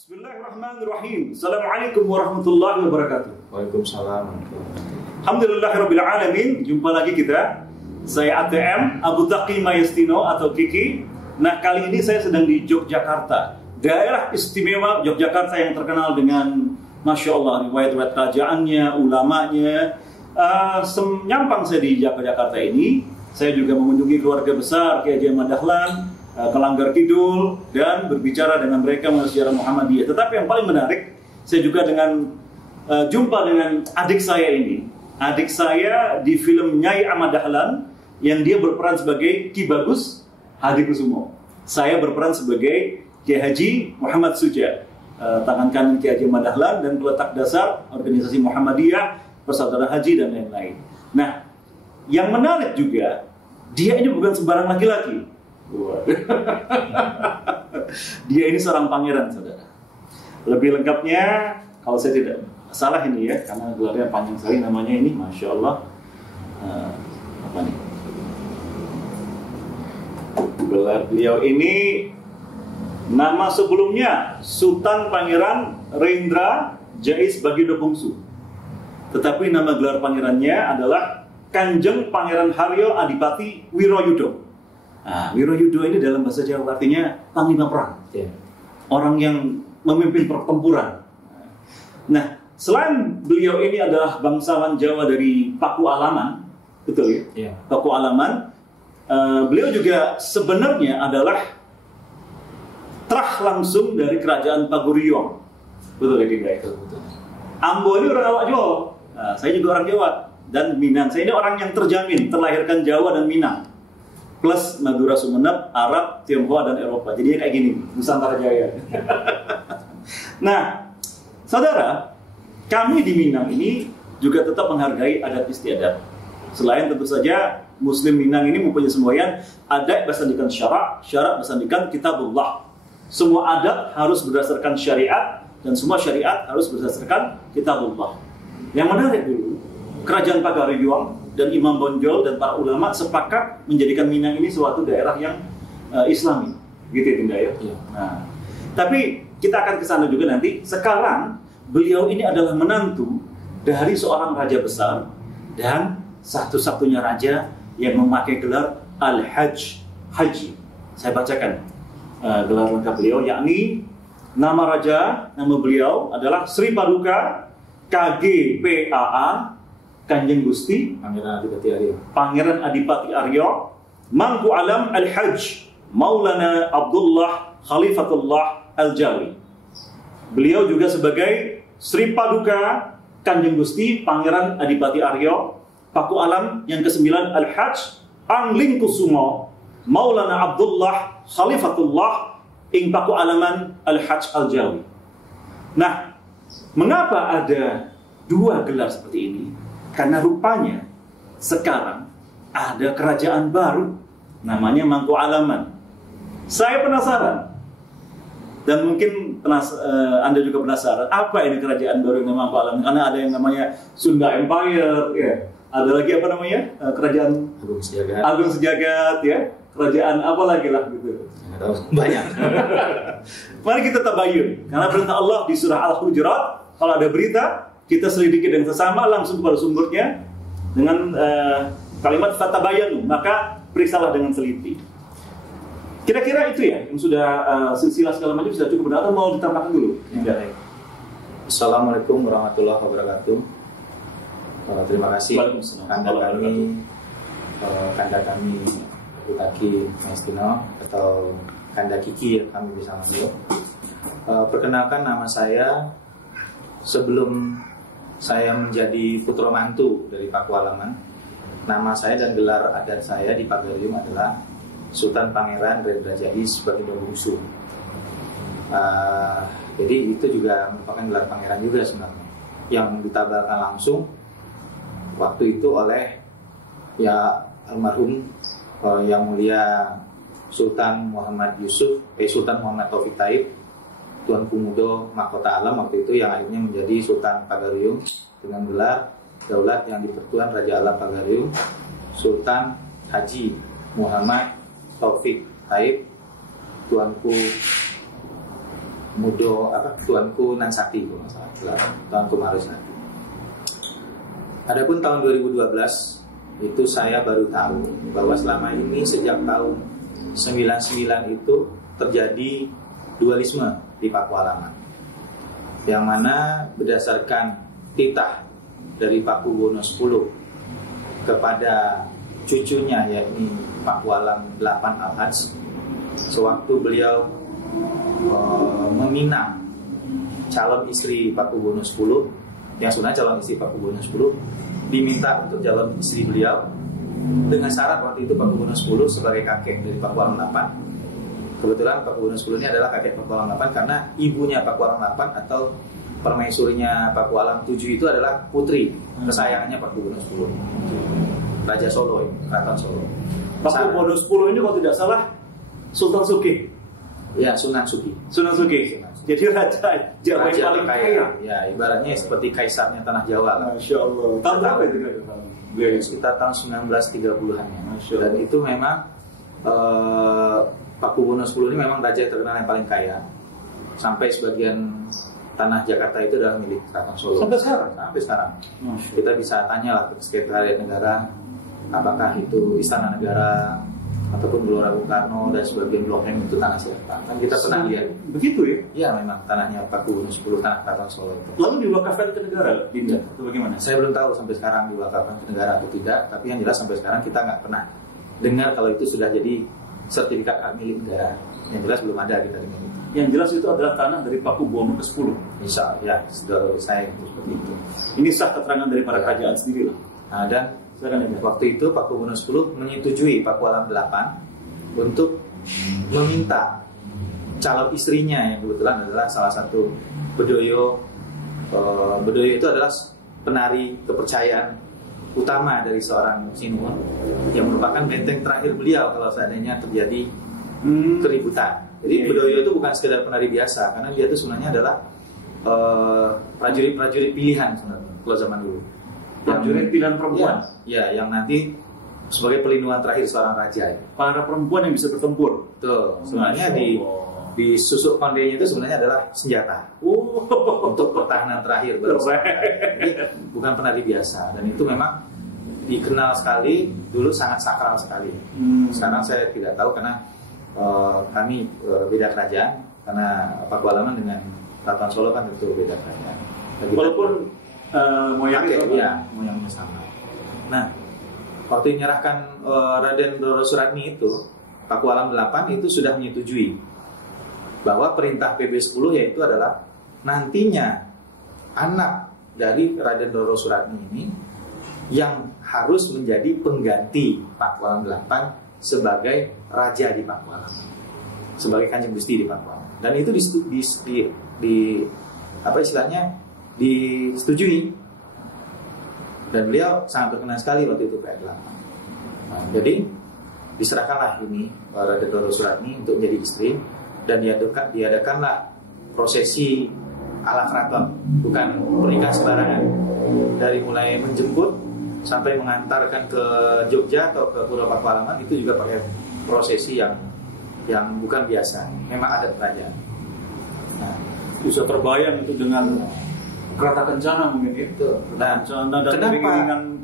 Bismillahirrahmanirrahim. Assalamualaikum warahmatullahi wabarakatuh. Waalaikumsalam. Alhamdulillahirrabbilalamin. Jumpa lagi kita. Saya ATM Abu Taqi Mayastino atau Kiki. Nah, kali ini saya sedang di Yogyakarta, daerah istimewa Yogyakarta yang terkenal dengan Masya Allah riwayat-riwayat kerajaannya, ulamanya. Nyampang saya di Yogyakarta ini, saya juga mengunjungi keluarga besar Kiai Haji Ahmad Dahlan, ke Langgar Kidul, dan berbicara dengan mereka mengenai sejarah Muhammadiyah. Tetapi yang paling menarik, saya juga jumpa dengan adik saya ini. Adik saya di film Nyai Ahmad Dahlan, yang dia berperan sebagai Ki Bagus Hadikusumo. Saya berperan sebagai Kiai Haji Muhammad Suja, tangan kanan Kiai Haji Ahmad Dahlan dan peletak dasar organisasi Muhammadiyah, Persaudaraan Haji, dan lain-lain. Nah, yang menarik juga, dia ini bukan sembarang laki-laki. Dia ini seorang pangeran, saudara. Lebih lengkapnya, kalau saya tidak salah ini ya, karena gelarnya panjang sekali namanya ini, Masya Allah. Apa nih? Gelar beliau ini, nama sebelumnya Sultan Pangeran Rendra Jais Bagindo Bungsu. Tetapi nama gelar pangerannya adalah Kanjeng Pangeran Haryo Adipati Wiroyudo. Nah, Wiroyudo ini dalam bahasa Jawa artinya panglima perang, orang yang memimpin pertempuran. Nah, selain beliau ini adalah bangsawan Jawa dari Paku Alaman, betul ya? Yeah. Paku Alaman, beliau juga sebenarnya adalah terah langsung dari kerajaan Paguriong, betul ya Dinda? Ambo ini orang awak Jawa, nah, saya juga orang Jawa dan Minang. Saya ini orang yang terjamin terlahirkan Jawa dan Minang, plus Madura, Sumeneb, Arab, Tionghoa, dan Eropa. Jadi kayak gini, Nusantara Jaya. Nah, saudara, kami di Minang ini juga tetap menghargai adat istiadat. Selain tentu saja Muslim Minang ini mempunyai semboyan adat bersandikan syarak, syarak bersandikan kitabullah. Semua adat harus berdasarkan syariat dan semua syariat harus berdasarkan kitabullah. Yang menarik dulu, Kerajaan Pagariong dan Imam Bonjol dan para ulama sepakat menjadikan Minang ini suatu daerah yang Islami, gitu ya Dinda ya. Nah, tapi kita akan ke sana juga nanti. Sekarang beliau ini adalah menantu dari seorang raja besar dan satu-satunya raja yang memakai gelar Al-Hajj, Haji. Saya bacakan gelar lengkap beliau, yakni nama raja, nama beliau adalah Sri Paduka KGPAA Kanjeng Gusti Pangeran Adipati Aryo Mangku Alam Al-Hajj Maulana Abdullah Khalifatullah Al-Jawi. Beliau juga sebagai Sri Paduka Kanjeng Gusti Pangeran Adipati Aryo Paku Alam yang ke-9 Al-Hajj Angling Kusumo Maulana Abdullah Khalifatullah ing Paku Alaman Al-Hajj Al-Jawi. Nah, mengapa ada dua gelar seperti ini? Karena rupanya sekarang ada kerajaan baru namanya Mangku Alaman. Saya penasaran dan mungkin Anda juga penasaran apa ini kerajaan baru yang Mangku Alaman, karena ada yang namanya Sunda Empire ya. Ada lagi apa namanya? Kerajaan Agung Sejagat ya. Kerajaan apa lagi lah gitu. Banyak. Mari kita tabayun, karena perintah Allah di surah Al-Hujurat, kalau ada berita kita selidiki dengan sesama langsung kepada sumbernya dengan kalimat fatabayanu, maka periksalah dengan teliti. Kira-kira itu ya yang sudah silsilah segala macam sudah cukup benar, atau mau ditambahkan dulu? Ya. Assalamualaikum warahmatullahi wabarakatuh. Terima kasih kanda kami Abu Taqi Mayastino atau Kanda Kiki yang kami bisa manggil. Perkenalkan, nama saya sebelum saya menjadi putra mantu dari Paku Alaman, nama saya dan gelar adat saya di Pagariong adalah Sultan Pangeran Rendra Jais Bagindo Bungsu. Jadi itu juga merupakan gelar pangeran juga sebenarnya, yang ditabarkan langsung waktu itu oleh ya almarhum yang mulia Sultan Muhammad Sultan Muhammad Taufik Taib, Tuan Pemuda Mahkota Alam waktu itu, yang akhirnya menjadi Sultan Pagariong dengan gelar Daulat yang Dipertuan Raja Alam Pagariong, Sultan Haji Muhammad Taufik Taib, Tuanku Mudo Tuanku Nan Sakti kalau nggak salah, Tuanku Maharasati. Adapun tahun 2012 itu saya baru tahu bahwa selama ini sejak tahun 99 itu terjadi dualisme di Pakualaman, yang mana berdasarkan titah dari Pakubuwono X kepada cucunya yakni Pakualam 8 Al-Hajj, sewaktu beliau meminang calon istri Pakubuwono X, yang sebenarnya calon istri Pakubuwono X, diminta untuk calon istri beliau dengan syarat waktu itu Pakubuwono X sebagai kakek dari Pakualam 8. Kebetulan Pakubuwono X ini adalah kakek Pakualam 8 karena ibunya Pakualam 8 atau permaisurinya Pakualam 7 itu adalah putri kesayangannya Pakubuwono X, Raja Solo, Keraton Solo. Pakubuwono X ini kalau tidak salah Sultan Sugih. Ya, Sunan Sugih. Sunan Sugih. Jadi raja Jawa yang paling kaya. Ya, ibaratnya seperti kaisarnya tanah Jawa lah. Masya Allah. Tahun berapa itu? Sekitar tahun 1930-an-nya. Dan itu memang Pakubuwono X ini memang raja terkenal yang paling kaya. Sampai sebagian tanah Jakarta itu adalah milik Keraton Solo. Sampai sekarang? Sampai sekarang. Kita bisa tanya lah ke Sekretariat Negara, apakah itu Istana Negara ataupun Gelora Bung Karno dan sebagian Blok M itu tanah siapa? Kan kita pernah lihat. Begitu ya? Iya, memang tanahnya Pakubuwono X, tanah Keraton Solo itu. Lalu diwakafkan ke negara, Dinda? Atau bagaimana? Saya belum tahu sampai sekarang diwakafkan ke negara atau tidak, tapi yang jelas sampai sekarang kita nggak pernah dengar kalau itu sudah jadi sertifikat hak milik negara. Yang jelas belum ada kita dengar itu. Yang jelas itu adalah tanah dari Pakubuwono X. Insya Allah, ya, sudah saya seperti itu. Ini sah keterangan dari para kerajaan sendiri lah. Nah, dan waktu itu Pakubuwono X menyetujui Pakualam 8 untuk meminta calon istrinya yang kebetulan adalah salah satu Bedoyo. Bedoyo itu adalah penari kepercayaan utama dari seorang Sinuhun yang merupakan benteng terakhir beliau kalau seandainya terjadi keributan. Jadi Bedoyo itu bukan sekedar penari biasa, karena dia itu sebenarnya adalah prajurit-prajurit pilihan sebenarnya kalau zaman dulu. Prajurit pilihan perempuan. Ya, yang nanti sebagai pelindungan terakhir seorang raja. Para perempuan yang bisa bertempur. Tuh, sebenarnya di susuk kondenya itu sebenarnya adalah senjata untuk pertahanan terakhir bangsa. Jadi bukan penari biasa, dan itu memang dikenal sekali dulu, sangat sakral sekali. Sekarang saya tidak tahu karena kami beda kerajaan, karena Pakualaman dengan Keraton Solo kan itu beda kerajaan. Walaupun moyangnya sama. Nah, waktu menyerahkan Raden Doro Suratni itu, Pakualam 8 itu sudah menyetujui bahwa perintah PB10 yaitu adalah nantinya anak dari Raden Doro Suratni ini yang harus menjadi pengganti Pakualam 8 sebagai raja di Pakualam, sebagai Kanjeng Gusti di Pakualam. Dan itu disetujui. Dan beliau sangat berkenan sekali waktu itu PR 8. Nah, jadi diserahkanlah ini Raden Doro Suratni untuk menjadi istri, dan diadakanlah prosesi ala keraton, bukan pernikahan sembarangan. Dari mulai menjemput sampai mengantarkan ke Jogja atau ke Pura Pakualaman itu juga pakai prosesi yang bukan biasa, memang adat kerajaan. Nah, bisa terbayang itu dengan kereta kencana mungkin itu. Nah,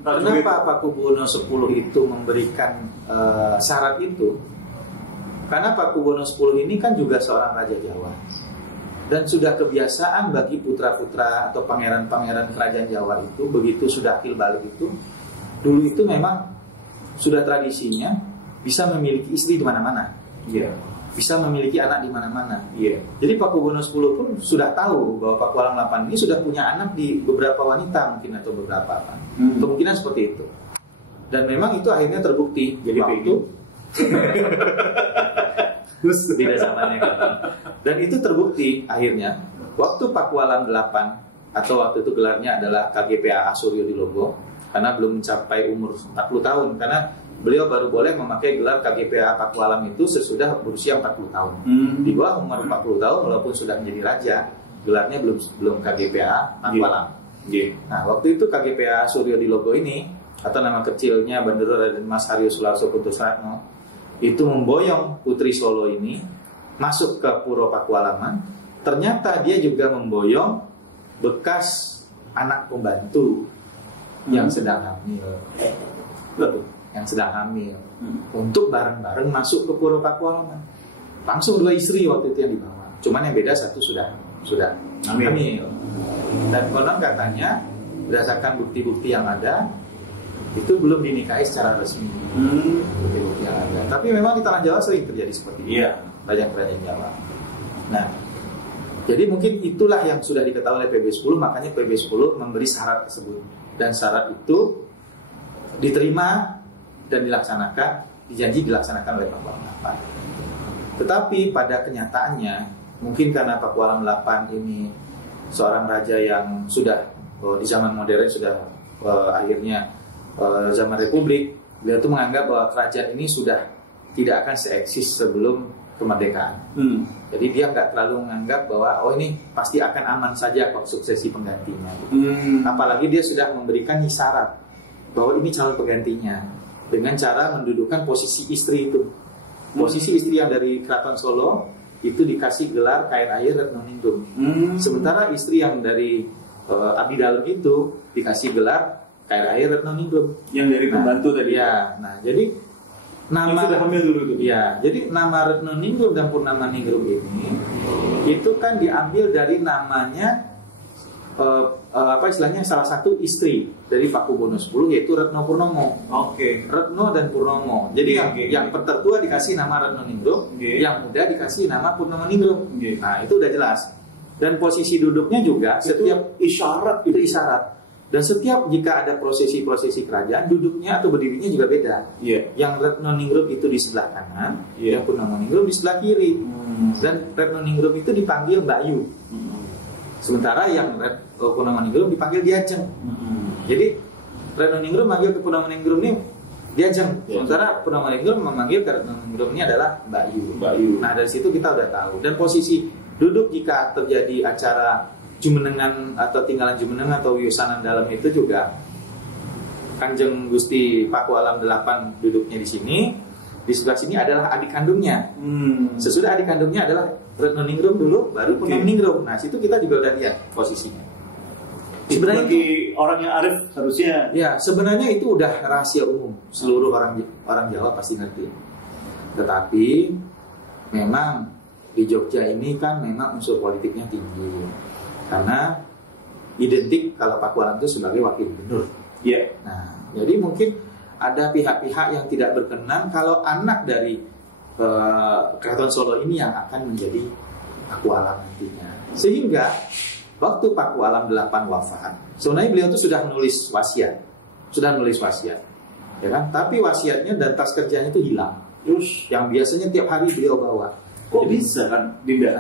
kenapa Pakubuwono X itu memberikan syarat itu? Karena Pakubuwono X ini kan juga seorang raja Jawa, dan sudah kebiasaan bagi putra-putra atau pangeran-pangeran kerajaan Jawa itu, begitu sudah akil balik itu, dulu itu memang sudah tradisinya bisa memiliki istri di mana-mana. Iya. Bisa memiliki anak di mana-mana. Iya. Jadi Pakubuwono X pun sudah tahu bahwa Pakualam 8 ini sudah punya anak di beberapa wanita mungkin, atau beberapa kemungkinan seperti itu. Dan memang itu akhirnya terbukti. Jadi waktu beda zamannya kan. Dan itu terbukti akhirnya waktu Pakualam 8 atau waktu itu gelarnya adalah KGPA Suryo Dilogo, karena belum mencapai umur 40 tahun, karena beliau baru boleh memakai gelar KGPA Pakualam itu sesudah berusia 40 tahun. Di bawah umur 40 tahun walaupun sudah menjadi raja, gelarnya belum KGPA Pakualam. Nah, waktu itu KGPA Suryo Dilogo ini, atau nama kecilnya Bandero Raden Mas Haryo Sularso Putusatno, itu memboyong putri Solo ini masuk ke Puro Pakualaman ternyata dia juga memboyong bekas anak pembantu yang sedang hamil. Yang sedang hamil untuk bareng-bareng masuk ke Pura Pakualaman. Langsung 2 istri waktu itu yang dibawa. Cuman yang beda satu sudah hamil. Dan konon katanya berdasarkan bukti-bukti yang ada itu belum dinikahi secara resmi. Bukti-bukti yang ada. Tapi memang di tanah Jawa sering terjadi seperti itu. Kerajaan-kerajaan Jawa. Nah, jadi mungkin itulah yang sudah diketahui oleh PB10, makanya PB10 memberi syarat tersebut. Dan syarat itu diterima dan dilaksanakan, dijanji dilaksanakan oleh Pakualam 8. Tetapi pada kenyataannya, mungkin karena Pakualam 8 ini seorang raja yang sudah di zaman modern sudah akhirnya zaman Republik, beliau itu menganggap bahwa kerajaan ini sudah tidak akan seeksis sebelum kemerdekaan. Jadi dia nggak terlalu menganggap bahwa ini pasti akan aman saja kok suksesi penggantinya. Apalagi dia sudah memberikan isyarat bahwa ini calon penggantinya dengan cara mendudukkan posisi istri itu. Posisi istri yang dari Keraton Solo itu dikasih gelar KRAI Retnoningrum. Sementara istri yang dari Abdi Dalem itu dikasih gelar KRAI Retnoningrum. Yang dari pembantu tadi. Ya, nah jadi nama sudah hamil dulu itu. Ya, jadi nama Retnoningrum dan Purnamaningrum ini itu kan diambil dari namanya istilahnya salah satu istri dari Pakubono X yaitu Retno Purnomo. Retno dan Purnomo. Jadi yang tertua dikasih nama Retnoningrum, yang muda dikasih nama Purnamaningrum. Nah, itu udah jelas. Dan posisi duduknya juga itu setiap isyarat. Dan setiap jika ada prosesi-prosesi kerajaan, duduknya atau berdirinya juga beda. Yang Retnoningrum itu di sebelah kanan, yang Purnamaningrum di sebelah kiri. Dan Retnoningrum itu dipanggil Mbak Yu. Sementara yang Purnamaningrum dipanggil Diajeng. Jadi Retnoningrum manggil ke Purnamaningrum ini Diajeng. Sementara Purnamaningrum memanggil ke Retnoningrum ini adalah Mbak Yu. Nah, dari situ kita udah tahu. Dan posisi duduk jika terjadi acara jumenengan atau tinggalan jumenengan atau wiusanan dalam itu juga Kanjeng Gusti Pakualam 8 duduknya di sini. Di sebelah sini adalah adik kandungnya. Sesudah adik kandungnya adalah Retnoningrum dulu, baru Purnamaningrum. Nah, situ kita juga udah lihat posisinya. Sebenarnya bagi orang yang arif harusnya. Ya, sebenarnya itu udah rahasia umum. Seluruh orang Jawa pasti ngerti. Tetapi memang di Jogja ini kan memang unsur politiknya tinggi. Karena identik kalau Pakualam itu sebagai wakil gubernur. Nah, jadi mungkin ada pihak-pihak yang tidak berkenan kalau anak dari Keraton Solo ini yang akan menjadi Pakualam nantinya. Sehingga waktu Pakualam 8 wafat, sebenarnya beliau itu sudah nulis wasiat, ya kan? Tapi wasiatnya dan tas kerjanya itu hilang. Yang biasanya tiap hari beliau bawa. Kok bisa kan, Dinda?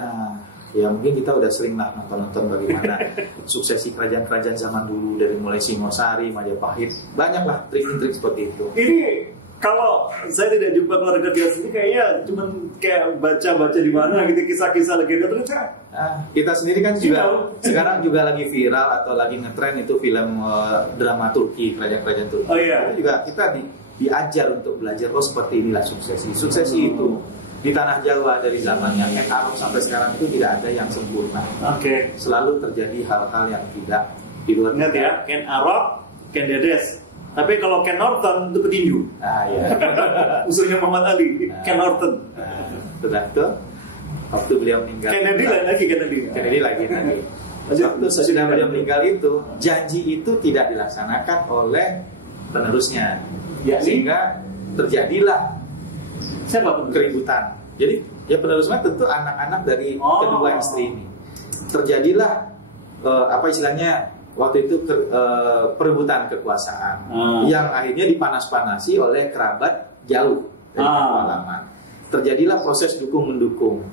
Ya mungkin kita udah sering lah nonton bagaimana suksesi kerajaan-kerajaan zaman dulu, dari mulai Singosari, Majapahit, banyaklah trik-trik seperti itu. Ini kalau saya tidak jumpa keluarga dia sendiri, kayaknya cuma kayak baca-baca di mana gitu, kisah-kisah legenda terus. Kita sendiri kan juga sekarang juga lagi viral atau lagi ngetren itu film drama Turki, kerajaan-kerajaan Turki. Itu juga kita diajar untuk belajar seperti inilah suksesi itu. Di tanah Jawa dari zamannya Ken Arok sampai sekarang itu tidak ada yang sempurna. Selalu terjadi hal-hal yang tidak di luar. Ingat ya, Ken Arok, Ken Dedes. Tapi kalau Ken Norton itu petinju. Musuhnya Muhammad Ali, Ken Norton. Betul. Waktu beliau meninggal. Kennedy lagi. Waktu sesudah beliau meninggal itu, janji itu tidak dilaksanakan oleh penerusnya. Sehingga terjadilah keributan. Jadi ya penerusnya tentu anak-anak dari kedua istri ini. Terjadilah istilahnya waktu itu perebutan kekuasaan yang akhirnya dipanas-panasi oleh kerabat jauh dari Pakualaman. Terjadilah proses dukung-mendukung,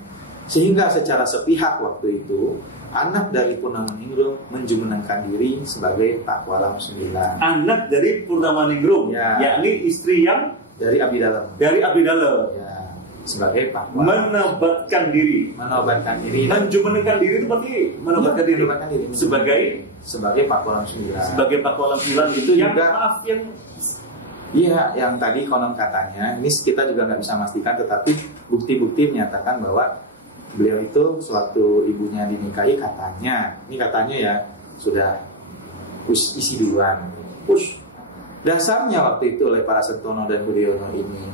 sehingga secara sepihak waktu itu anak dari Purnamaningrum menjumenangkan diri sebagai Pakualam 9. Anak dari Purnamaningrum, yakni istri yang dari Abdi Dalem. Ya, sebagai Pakualam. Menobatkan diri. Menjumenangkan diri itu berarti menobatkan diri. Sebagai Pakualam 9. Sebagai Pakualam 9 itu yang juga, yang tadi konon katanya, ini kita juga nggak bisa memastikan, tetapi bukti-bukti menyatakan bahwa beliau itu sewaktu ibunya dinikahi katanya, ini katanya ya sudah isi duluan. Dasarnya waktu itu oleh para Sentono dan Budiono ini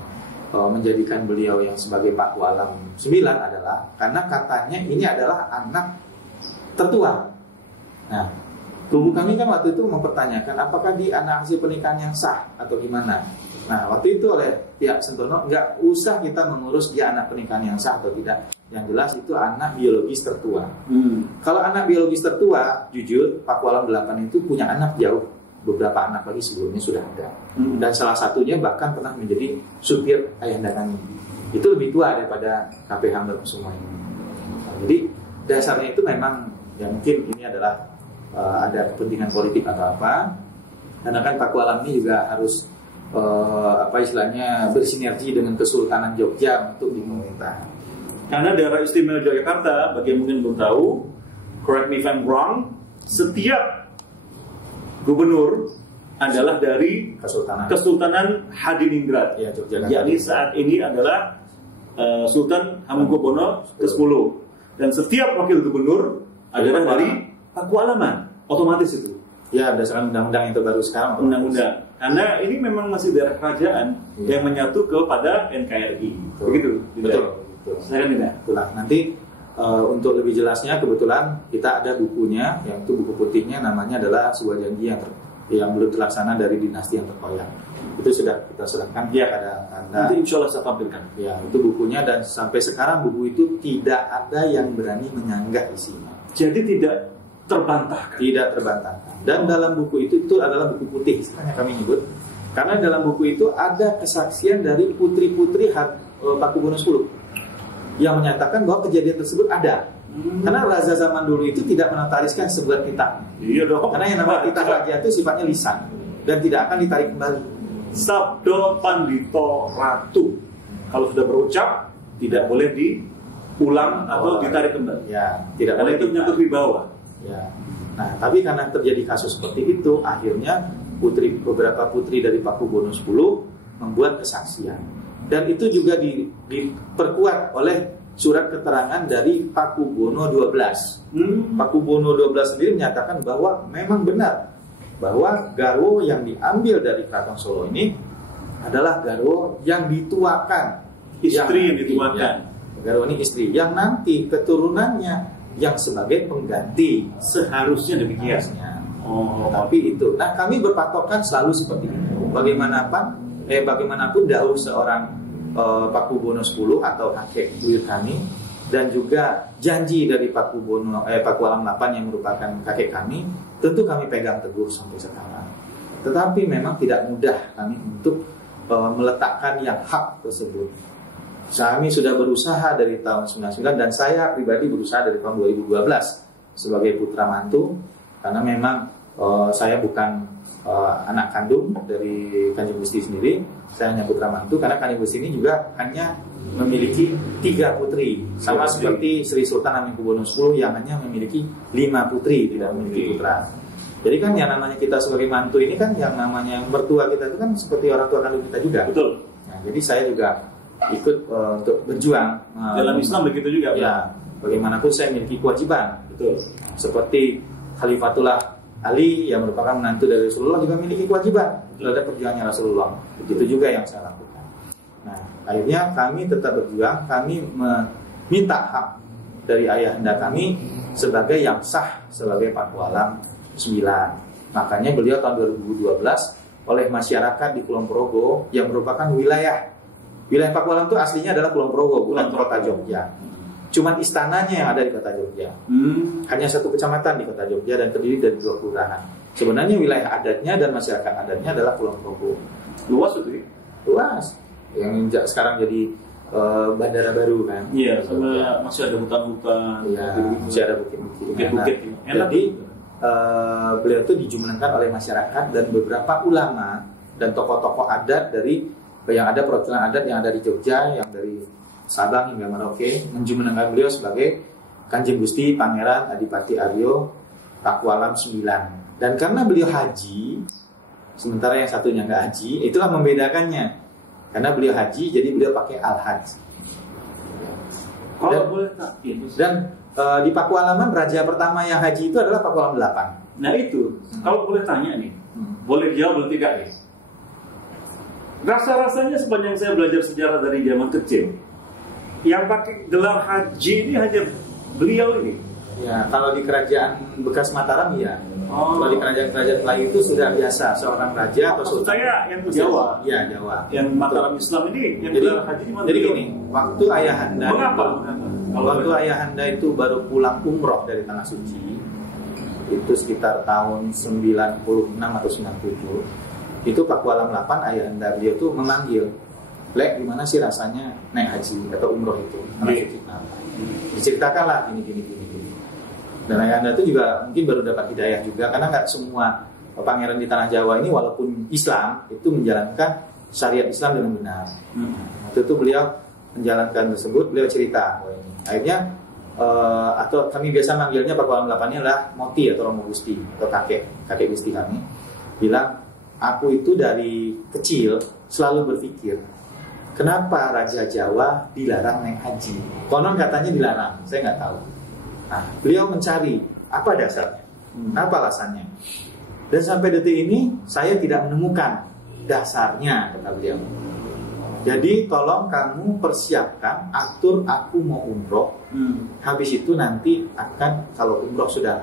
menjadikan beliau yang sebagai Paku Alam 9 adalah karena katanya ini adalah anak tertua. Nah, kubu kami kan waktu itu mempertanyakan apakah di anak hasil pernikahan yang sah atau gimana. Nah, waktu itu oleh pihak Sentono nggak usah kita mengurus dia anak pernikahan yang sah atau tidak. Yang jelas itu anak biologis tertua. Kalau anak biologis tertua, jujur Paku Alam 8 itu punya anak jauh. Beberapa anak lagi sebelumnya sudah ada. Dan salah satunya bahkan pernah menjadi supir ayahanda kami. Itu lebih tua daripada KPH semua ini. Nah, jadi dasarnya itu memang ya mungkin ini adalah ada kepentingan politik atau apa. Karena kan Paku Alam ini juga harus istilahnya bersinergi dengan Kesultanan Jogja untuk di pemerintahan. Karena daerah istimewa Yogyakarta, bagi yang mungkin belum tahu, correct me if I'm wrong, setiap gubernur adalah dari Kesultanan Hadiningrat. Ya, jadi saat ini adalah Sultan Hamengkubuwono ke-10. Dan setiap wakil gubernur adalah dari Paku Alaman. Otomatis itu. Ya, berdasarkan undang-undang yang terbaru sekarang. Undang-undang. Karena ini memang masih daerah kerajaan yang menyatu kepada NKRI. Begitu. Betul. Saya tidak. Nanti untuk lebih jelasnya kebetulan kita ada bukunya, yang itu buku putihnya namanya adalah Sebuah Janji yang belum terlaksana dari dinasti yang terkoyak. Itu sudah kita serahkan pada Anda. Nanti insya Allah saya tampilkan. Ya, itu bukunya dan sampai sekarang buku itu tidak ada yang berani menyanggah isinya. Jadi tidak terbantahkan. Tidak terbantahkan. Dan dalam buku itu adalah buku putih, istilahnya kami nyebut. Karena dalam buku itu ada kesaksian dari putri-putri Pakubuwono 10 yang menyatakan bahwa kejadian tersebut ada. Karena raja zaman dulu itu tidak menatariskan sebuah kitab. Iya dong. Karena yang namanya kitab raja itu sifatnya lisan dan tidak akan ditarik kembali. Sabdo Pandito Ratu. Kalau sudah berucap tidak boleh diulang atau ditarik kembali. Ya, tidak boleh itu menyentuh di bawah. Ya. Nah, tapi karena terjadi kasus seperti itu, akhirnya beberapa putri dari Pakubuwono 10 membuat kesaksian. Dan itu juga diperkuat oleh surat keterangan dari Pakubuwono 12. Pakubuwono 12 sendiri menyatakan bahwa memang benar bahwa garwo yang diambil dari Keraton Solo ini adalah garwo yang dituakan, istri yang dituakan. Ya, garwo ini istri yang nanti keturunannya yang sebagai pengganti. Seharusnya demikian. Tapi itu. Nah, kami berpatokan selalu seperti itu. Bagaimanapun dahulu seorang Pakubuwono 10 atau kakek buyut kami dan juga janji dari Paku Alam 8 yang merupakan kakek kami, tentu kami pegang teguh sampai sekarang. Tetapi memang tidak mudah kami untuk meletakkan yang hak tersebut. Kami sudah berusaha dari tahun 99 dan saya pribadi berusaha dari tahun 2012 sebagai putra mantu, karena memang saya bukan anak kandung dari Kanjeng Gusti sendiri. Saya hanya putra mantu karena Kanjeng Gusti ini juga hanya memiliki 3 putri, sama seperti Sri Sultan Hamengkubuwono 10 yang hanya memiliki 5 putri, tidak memiliki putra. Jadi kan yang namanya kita sebagai mantu ini kan yang namanya mertua kita itu kan seperti orang tua kandung kita juga. Betul. Nah, jadi saya juga ikut untuk berjuang. Dalam Islam begitu juga. Ya, bagaimanapun saya memiliki kewajiban. Betul. Seperti Khalifatullah Ali yang merupakan menantu dari Rasulullah juga memiliki kewajiban terhadap perjuangannya Rasulullah. Itu juga yang saya lakukan. Nah, akhirnya kami tetap berjuang, kami meminta hak dari ayahanda kami sebagai yang sah sebagai Paku Alam 9. Makanya beliau tahun 2012 oleh masyarakat di Kulon Progo yang merupakan wilayah Paku Alam itu aslinya adalah Kulon Progo, bukan kota Jogja. Cuma istananya yang ada di kota Jogja. Hanya 1 kecamatan di kota Jogja dan terdiri dari 2 kelurahan. Sebenarnya wilayah adatnya dan masyarakat adatnya adalah Kulon Progo. Luas itu ya? Luas. Yang sekarang jadi bandara baru kan. Iya, sama masih ada hutan-hutan. Iya, masih ada bukit-bukit. Jadi beliau itu dijumlahkan oleh masyarakat dan beberapa ulama dan tokoh-tokoh adat dari yang ada perwakilan adat yang ada di Jogja, yang dari Sabang hingga Merauke, menjumlahkan beliau sebagai Kanjeng Gusti Pangeran Adipati Aryo Paku Alam 9. Dan karena beliau haji, sementara yang satunya nggak haji, itulah membedakannya. Karena beliau haji, jadi beliau pakai al-hajj. Kalau boleh tak? Dan di Pakualaman raja pertama yang haji itu adalah Pakualaman 8. Nah itu, kalau boleh tanya nih, boleh dijawab boleh tidak nih? Rasa-rasanya sepanjang saya belajar sejarah dari zaman kecil, yang pakai gelar haji ini hanya beliau ini. Ya, kalau di kerajaan bekas Mataram ya. Oh. Kalau di kerajaan-kerajaan lain itu sudah biasa seorang raja atau Maksud sultan. saya yang Jawa. Ya, Jawa. Yang Mataram Islam ini, yang Jadi, gelar haji di mana? jadi gini, waktu ayahanda Mengapa? waktu ayahanda itu baru pulang umroh dari tanah suci, itu sekitar tahun 96 atau 97, itu Pakualam 8 ayahanda dia tuh memanggil, Lek, gimana sih rasanya naik haji atau umroh itu tanah suci? Nah, diceritakanlah gini. Dan ayahanda itu juga mungkin baru dapat hidayah juga, karena nggak semua pangeran di tanah Jawa ini walaupun Islam itu menjalankan syariat Islam dengan benar. Waktu itu beliau menjalankan tersebut, beliau cerita akhirnya atau kami biasa manggilnya Pakualam 8-nya adalah Moti atau Romo Gusti atau kakek Gusti kami, bilang, aku itu dari kecil selalu berpikir, kenapa Raja Jawa dilarang naik haji? Konon katanya dilarang, saya nggak tahu. Nah, beliau mencari apa dasarnya, apa alasannya. Dan sampai detik ini saya tidak menemukan dasarnya, kata beliau. Jadi tolong kamu persiapkan, atur aku mau umroh. Habis itu nanti akan, kalau umroh sudah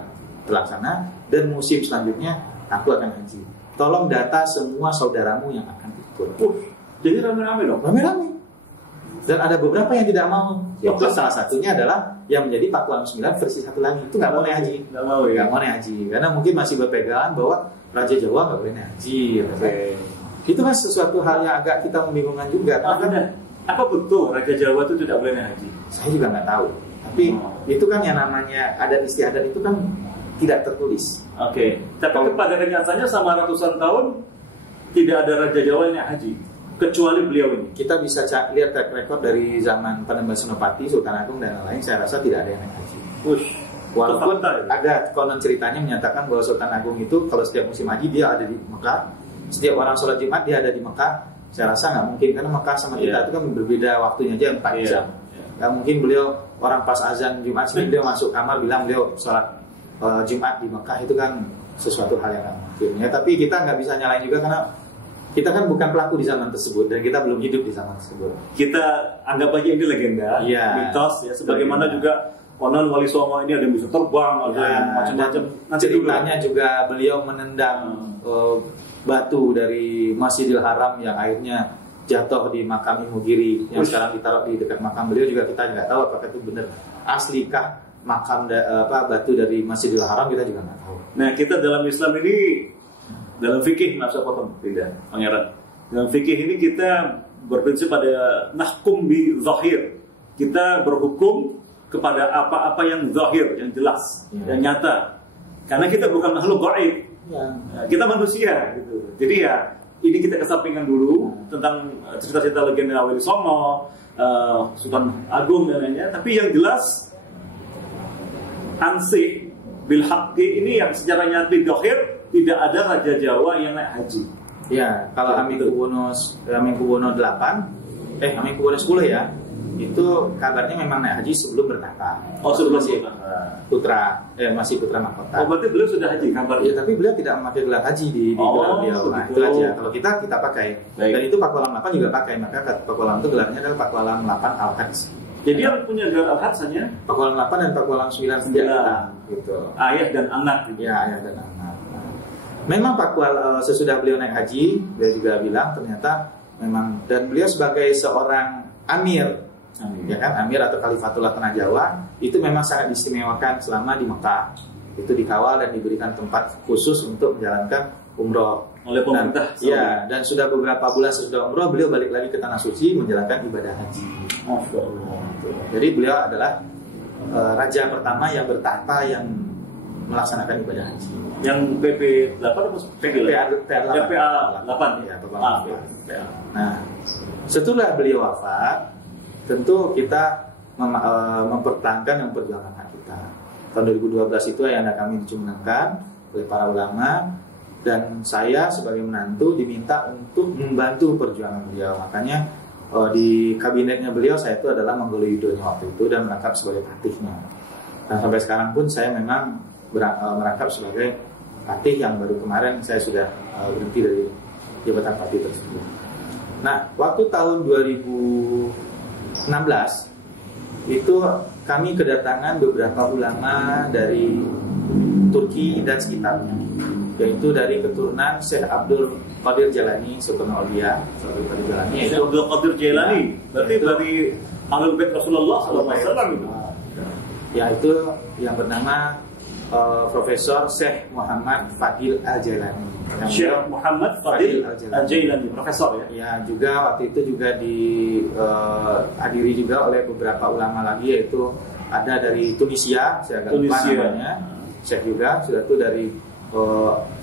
terlaksana dan musim selanjutnya aku akan haji. Tolong data semua saudaramu yang akan ikut. Jadi rame-rame dong? Rame-rame. Dan ada beberapa yang tidak mau. Ya, salah satunya adalah yang menjadi Pakualam 9 versi 1 lagi. Itu nggak mau naik haji. Nggak mau ya? Nggak mau naik haji. Karena mungkin masih berpegangan bahwa Raja Jawa nggak boleh naik haji. Itu kan sesuatu hal yang agak kita membingungkan juga. Apa betul Raja Jawa itu tidak boleh naik haji? Saya juga nggak tahu. Tapi itu kan yang namanya adat istiadat itu kan tidak tertulis. Oke. Tapi pada kenyataannya sama ratusan tahun tidak ada Raja Jawa yang naik haji, kecuali beliau ini. Kita bisa lihat track record dari zaman Panembahan Senopati, Sultan Agung dan lain-lain. Saya rasa tidak ada yang naik haji. Walaupun ada konon ceritanya menyatakan bahwa Sultan Agung itu kalau setiap musim haji dia ada di Mekah. Setiap orang sholat Jumat dia ada di Mekah. Saya rasa nggak mungkin, karena Mekah sama kita itu kan berbeda waktunya aja 4 jam. Nggak mungkin beliau orang pas azan Jumat sini dia masuk kamar bilang beliau sholat Jumat di Mekah. Itu kan sesuatu hal yang nggak mungkin. Ya, tapi kita nggak bisa nyalain juga karena kita kan bukan pelaku di zaman tersebut dan kita belum hidup di zaman tersebut. Kita anggap aja ini legenda, mitos ya. Sebagaimana juga konon Wali Songo ini ada yang bisa terbang, ada yang macam-macam. Ceritanya juga beliau menendang batu dari Masjidil Haram yang akhirnya jatuh di makam Imogiri yang sekarang ditaruh di dekat makam beliau. Juga kita nggak tahu apakah itu benar aslikah makam batu dari Masjidil Haram, kita juga nggak tahu. Nah, kita dalam Islam ini, dalam fikih, maaf saya potong, tidak, Pangeran. Dalam fikih ini kita berprinsip pada nahkum bi zahir. Kita berhukum kepada apa-apa yang zahir, yang jelas, yang nyata. Karena kita bukan makhluk gaib. Kita manusia gitu. Jadi ya, ini kita kesampingkan dulu tentang cerita-cerita legenda Wali Songo, Sultan Agung dan lainnya. Tapi yang jelas ansih bil haqqi ini yang secara nyata zahir, tidak ada Raja Jawa yang naik haji. Ya, kalau Hamengkubuwono 8, Hamengkubuwono 10 ya, itu kabarnya memang naik haji sebelum bertahta. Sebelum masih masih putra mahkota. Berarti beliau sudah haji kabarnya. Ya, tapi beliau tidak memakai gelar haji di gelar beliau. Nah, itu aja. Kalau kita pakai. Baik. Dan itu Pakualam 8 juga pakai. Maka Pakualam itu gelarnya adalah Pakualam 8 Al-Hajj. Jadi yang punya gelar Al-Hajj hanya Pakualam 8 dan Pakualam 9 gitu. Ayah dan anak. Ya, ayah dan anak. Memang sesudah beliau naik haji, beliau juga bilang ternyata memang, dan beliau sebagai seorang amir. Ya kan, amir atau Khalifatullah Tanah Jawa itu memang sangat diistimewakan selama di Mekah. Itu dikawal dan diberikan tempat khusus untuk menjalankan umroh oleh pemerintah. Dan sudah beberapa bulan sesudah umroh beliau balik lagi ke tanah suci menjalankan ibadah haji. Jadi beliau adalah raja pertama yang bertahta yang melaksanakan ibadah haji. Yang PP 8 atau PA 8 ya, Nah, setelah beliau wafat, tentu kita mempertahankan dan memperjuangkan hak kita. Tahun 2012 itu ayahanda kami dicumenangkan oleh para ulama, dan saya sebagai menantu diminta untuk membantu perjuangan beliau. Makanya di kabinetnya beliau saya itu adalah Manggolayudonya waktu itu dan merangkap sebagai patihnya. Dan sampai sekarang pun saya memang merangkap sebagai patih yang baru kemarin saya sudah berhenti dari jabatan patih tersebut. Nah, waktu tahun 2016 itu kami kedatangan beberapa ulama dari Turki dan sekitarnya, yaitu dari keturunan Syekh Abdul Qadir Jailani, Sultan Aulia Abdul Qadir Jailani. Syekh Abdul Qadir Jailani, berarti itu, dari Ahlul Bait Rasulullah SAW itu. Yaitu yang bernama Profesor Syekh Muhammad Fadil Al-Jailani. Syekh Muhammad Fadil Al-Jailani, profesor ya. Ya, juga waktu itu juga dihadiri juga oleh beberapa ulama lagi, yaitu ada dari Tunisia, saya agak lupa namanya. Syekh juga, sudah itu dari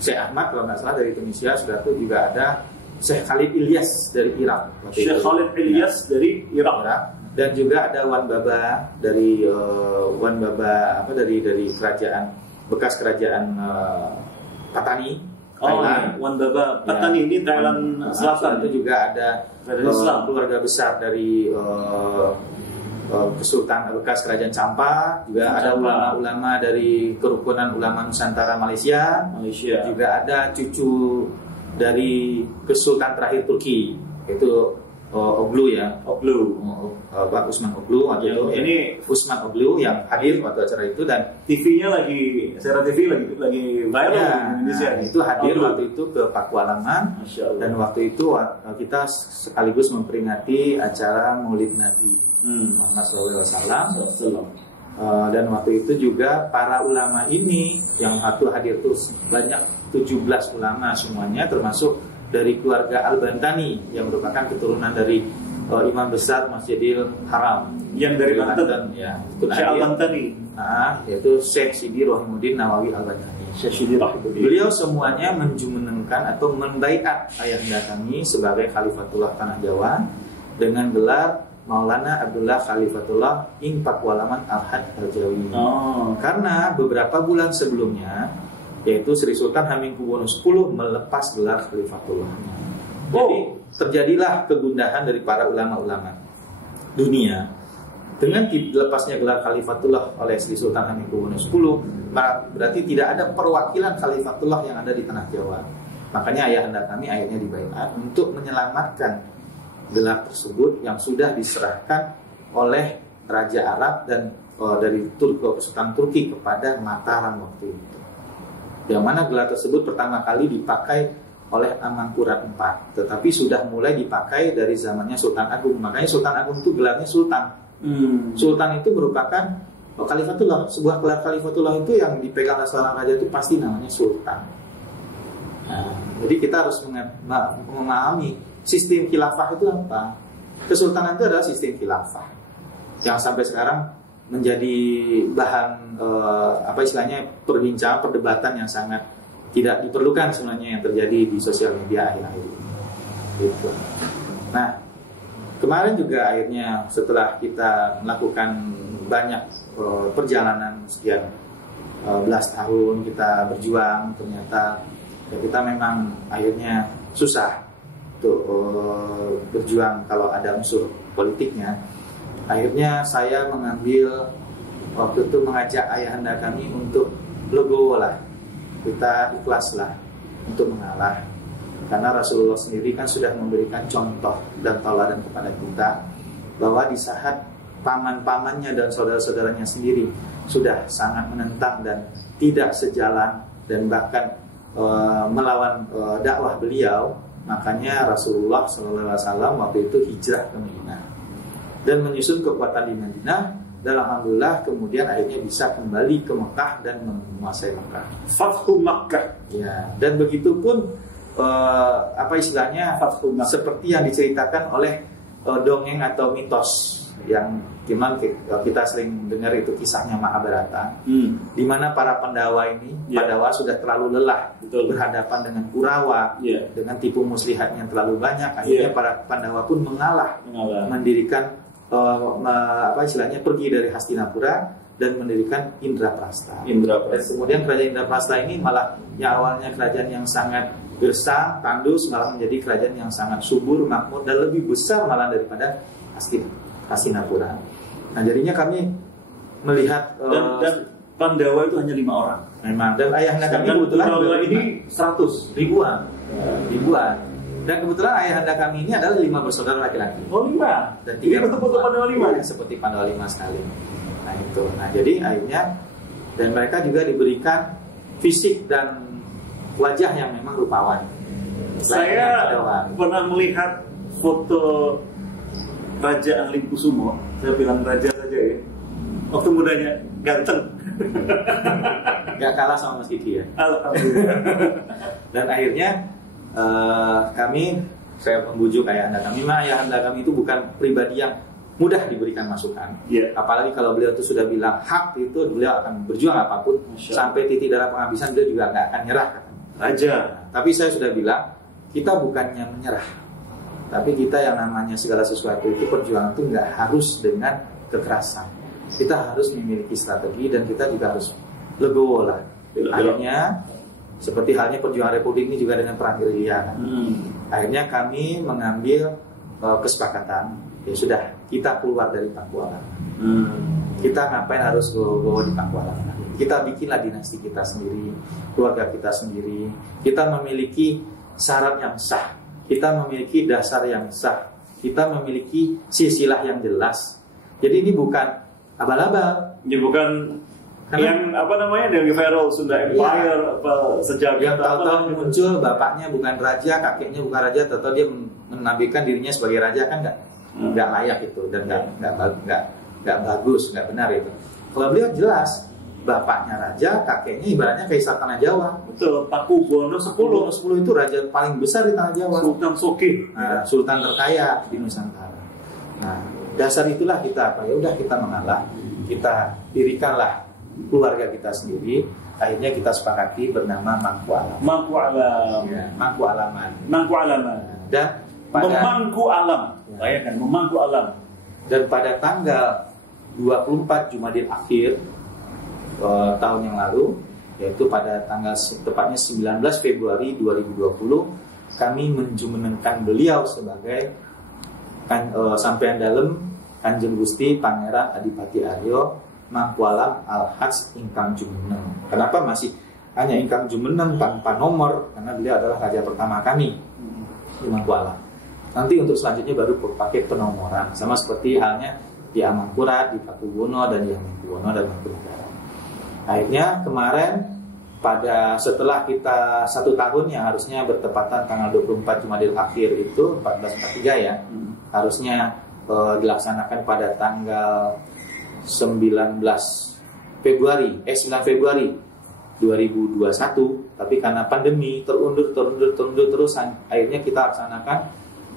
Syekh Ahmad kalau nggak salah dari Tunisia, sudah itu juga ada Syekh Khalid Ilyas dari Irak. Syekh Khalid Ilyas dari Irak. Dan juga ada Wan Baba dari dari kerajaan bekas kerajaan Patani. Thailand. Wan Baba Patani ini Thailand Selatan. Itu juga ada keluarga besar dari Kesultanan bekas kerajaan Champa. Juga ada ulama-ulama dari kerukunan ulama Nusantara Malaysia. Juga ada cucu dari Kesultanan terakhir Turki, itu Oglu ya, Pak Usman Oglu waktu itu. Ini Usman Oglu yang hadir waktu acara itu, dan TV-nya lagi, secara TV lagi viral ya, di Indonesia. Itu hadir waktu itu ke Pakualaman, dan waktu itu kita sekaligus memperingati acara Maulid Nabi Muhammad SAW. Dan waktu itu juga para ulama ini yang hadir tuh banyak 17 ulama semuanya, termasuk dari keluarga Al-Bantani yang merupakan keturunan dari Imam Besar Masjidil Haram yang dari Banten ya, Syekh Al-Bantani, yaitu Syekh Sidi Rohimuddin Nawawi Al-Bantani. Syekh Sidi Rohimuddin. Beliau semuanya menjumenengkan atau membaiat ayahanda kami sebagai Khalifatullah Tanah Jawa dengan gelar Maulana Abdullah Khalifatullah Ing Pakualaman Al-Had Al-Jawi. Karena beberapa bulan sebelumnya, yaitu Sri Sultan Hamengkubuwono X melepas gelar Khalifatullahnya. Jadi terjadilah kegundahan dari para ulama-ulama dunia. Dengan lepasnya gelar Khalifatullah oleh Sri Sultan Hamengkubuwono X, berarti tidak ada perwakilan Khalifatullah yang ada di tanah Jawa. Makanya ayahanda kami akhirnya dibaiat untuk menyelamatkan gelar tersebut yang sudah diserahkan oleh Raja Arab dan dari Sultan Turki kepada Mataram waktu itu. Yang mana gelar tersebut pertama kali dipakai oleh Amangkurat IV, tetapi sudah mulai dipakai dari zamannya Sultan Agung. Makanya Sultan Agung itu gelarnya Sultan. Sultan itu merupakan Khalifatullah. Sebuah gelar Khalifatullah itu yang dipegang oleh seorang raja itu pasti namanya Sultan. Nah, jadi kita harus memahami sistem khilafah itu apa. Kesultanan itu adalah sistem khilafah yang sampai sekarang menjadi bahan perbincangan, perdebatan yang sangat tidak diperlukan sebenarnya yang terjadi di sosial media akhir-akhir ini. Gitu. Nah, kemarin juga akhirnya setelah kita melakukan banyak perjalanan sekian belas tahun kita berjuang, ternyata ya kita memang akhirnya susah untuk berjuang kalau ada unsur politiknya. Akhirnya saya mengambil waktu itu mengajak ayahanda kami untuk legowo lah, kita ikhlaslah untuk mengalah, karena Rasulullah sendiri kan sudah memberikan contoh dan tauladan kepada kita bahwa di saat paman-pamannya dan saudara-saudaranya sendiri sudah sangat menentang dan tidak sejalan dan bahkan melawan dakwah beliau, makanya Rasulullah SAW waktu itu hijrah ke Madinah dan menyusun kekuatan di Madinah, dan alhamdulillah kemudian akhirnya bisa kembali ke Mekah dan menguasai Mekah. Fathu Makkah. Ya, dan begitu pun Fathu Makkah seperti yang diceritakan oleh dongeng atau mitos yang kita sering dengar, itu kisahnya Mahabharata, di mana para Pandawa ini, Pandawa sudah terlalu lelah berhadapan dengan Kurawa, dengan tipu muslihatnya yang terlalu banyak, akhirnya para Pandawa pun mengalah. Mendirikan pergi dari Hastinapura dan mendirikan Indraprasta. Dan Indraprasta. kemudian kerajaan Indraprasta ini malah yang awalnya kerajaan yang sangat gersang, tandus, malah menjadi kerajaan yang sangat subur, makmur, dan lebih besar malah daripada Hastinapura. Nah, jadinya kami melihat Dan Pandawa itu hanya 5 orang. memang, dan ayahanda kami Sedangkan kebetulan Kurawa ini 100. ribuan. Dan kebetulan ayahanda kami ini adalah 5 bersaudara laki-laki. Oh, 5. Dan Ini 3 betul-betul Pandawa 5. Ya, seperti Pandawa 5 sekali. Nah itu. Nah jadi akhirnya, dan mereka juga diberikan fisik dan wajah yang memang rupawan. Saya pernah melihat foto Raja Anglingkusumo. Saya bilang raja saja ya. Waktu mudanya ganteng. Gak kalah sama Mas Kiki ya. Alhamdulillah. Dan akhirnya saya membujuk ayahanda kami. Ayahanda kami itu bukan pribadi yang mudah diberikan masukan. Yeah. Apalagi kalau beliau itu sudah bilang hak, itu beliau akan berjuang apapun sampai titik darah penghabisan. Beliau juga nggak akan nyerah. Raja. Tapi saya sudah bilang, kita bukannya menyerah, tapi kita yang namanya segala sesuatu itu, perjuangan itu nggak harus dengan kekerasan. Kita harus memiliki strategi dan kita juga harus legowo lah. Akhirnya seperti halnya perjuangan Republik ini juga dengan perang gerilya. Akhirnya kami mengambil kesepakatan, ya sudah, kita keluar dari Pakualaman. Kita ngapain harus gowo di Pakualaman? Kita bikinlah dinasti kita sendiri, keluarga kita sendiri. Kita memiliki syarat yang sah, kita memiliki dasar yang sah, kita memiliki silsilah yang jelas. Jadi ini bukan abal-abal. Ini bukan yang apa namanya, dari viral Sunda Empire, apa sejagat yang tahu-tahu muncul bapaknya bukan raja, kakeknya bukan raja, tahu-tahu dia menampilkan dirinya sebagai raja, kan nggak layak itu, dan nggak bagus, nggak benar itu. Kalau beliau jelas bapaknya raja, kakeknya ibaratnya kaisar tanah Jawa. Betul, Pakubuwono 10 itu raja paling besar di tanah Jawa. Sultan Sokih, sultan terkaya di Nusantara. Nah, dasar itulah kita apa, ya udah kita mengalah, kita dirikanlah keluarga kita sendiri. Akhirnya kita sepakati bernama Mangku Alam. Mangku Alam. Ya, Mangku Alaman. Mangku Alaman. Dan memangku alam. Bayangkan, memangku alam. Dan pada tanggal 24 Jumadil Akhir tahun yang lalu, yaitu pada tanggal tepatnya 19 Februari 2020, kami menjumenengkan beliau sebagai Sampean Dalem Kanjeng Gusti Pangeran Adipati Aryo Mangkualam Al-Hats Ingkang Jumeneng. Kenapa masih hanya Ingkang Jumeneng tanpa nomor? Karena beliau adalah raja pertama kami di Mangkualam. Nanti untuk selanjutnya baru pakai penomoran, sama seperti halnya di Amangkurat, di Pakubuwono, dan di Hamengkubuwono dan Mangkunegaran. Akhirnya kemarin setelah kita 1 tahun yang harusnya bertepatan tanggal 24 Jumadil Akhir itu 1443 ya, harusnya dilaksanakan pada tanggal 9 Februari 2021, tapi karena pandemi terundur terus, akhirnya kita laksanakan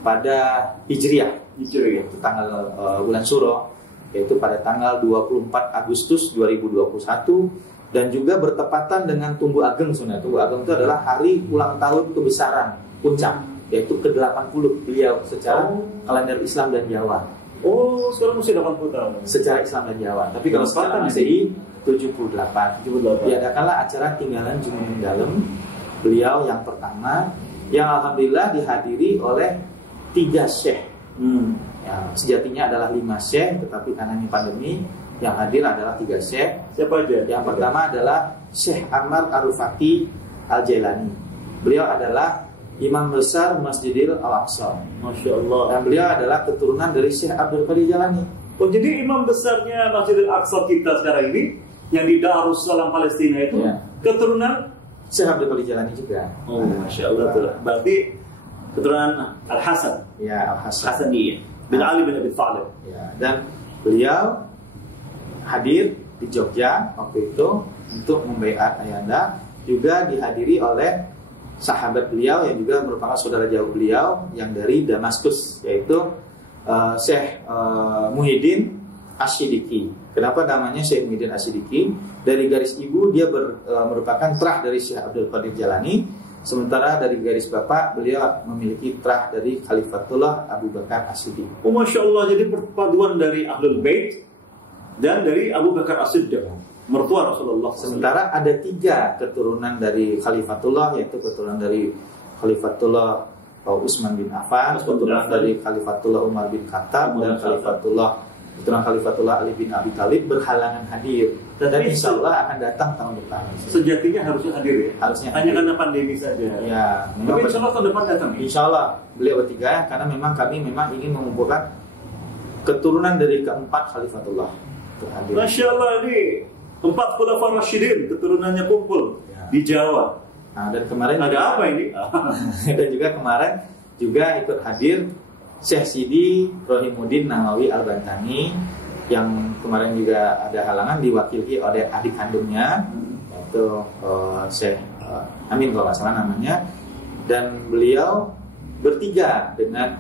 pada Hijriah yaitu tanggal bulan Suro, yaitu pada tanggal 24 Agustus 2021, dan juga bertepatan dengan Tumbuh Ageng. Tumbuh Ageng itu adalah hari ulang tahun kebesaran puncak, yaitu ke-80 beliau secara kalender Islam dan Jawa. Oh, sekarang masih 80 tahun secara Islam dan Jawa. Tapi kalau secara Masehi 78. Diadakanlah acara Tinggalan Jumeneng Dalem beliau yang pertama, yang alhamdulillah dihadiri oleh 3 syekh. Ya, sejatinya adalah 5 syekh, tetapi karena ini pandemi, yang hadir adalah 3 syekh. Siapa aja? Yang pertama adalah Syekh Ahmad Arufati Al-Jailani. Beliau adalah Imam besar Masjidil Al-Aqsa. Masya Allah. Dan beliau adalah keturunan dari Syekh Abdul Qadir Jalani. Oh, jadi imam besarnya Masjidil Aqsa kita sekarang ini, yang di Darussalam Palestina itu, keturunan Syekh Abdul Qadir Jalani juga. Oh, Masya Allah. Berarti keturunan Al-Hasan. Ya, Al-Hasan. Hasaniyah bin Ali bin Abi Thalib. Ya, dan beliau hadir di Jogja waktu itu untuk membaiat ayahanda, juga dihadiri oleh sahabat beliau yang juga merupakan saudara jauh beliau yang dari Damaskus, yaitu Syekh Muhyiddin Asy-Syidiki. Kenapa namanya Syekh Muhyiddin Asy-Syidiki? Dari garis ibu dia merupakan terah dari Syekh Abdul Qadir Jalani, sementara dari garis bapak beliau memiliki terah dari Khalifatullah Abu Bakar As-Siddiq. Oh, Masya Allah, jadi perpaduan dari Ahlul Bait dan dari Abu Bakar As-Siddiq, mertua Rasulullah. Sementara ada 3 keturunan dari Khalifatullah, yaitu keturunan dari Khalifatullah Utsman bin Affan, keturunan dari Khalifatullah Umar bin Khattab, dan keturunan Khalifatullah Ali bin Abi Thalib berhalangan hadir. Dan insya Allah akan datang tahun depan. Sejatinya harusnya hadir ya? Harusnya hanya hadir. Karena pandemi saja. Ya, tapi insya Allah tahun depan datang ya? Insya Allah beliau bertiga, karena memang kami ingin mengumpulkan keturunan dari keempat Khalifatullah. Masya Allah, ini 4 Khulafaur Rasyidin keturunannya kumpul ya. Di Jawa. Nah, dan kemarin ada juga, apa ini? Dan juga kemarin juga ikut hadir Syekh Sidi Rohimuddin Nawawi Al-Bantani, yang kemarin juga ada halangan, diwakili oleh adik kandungnya, yaitu Syekh Amin kalau nggak salah namanya, dan beliau bertiga dengan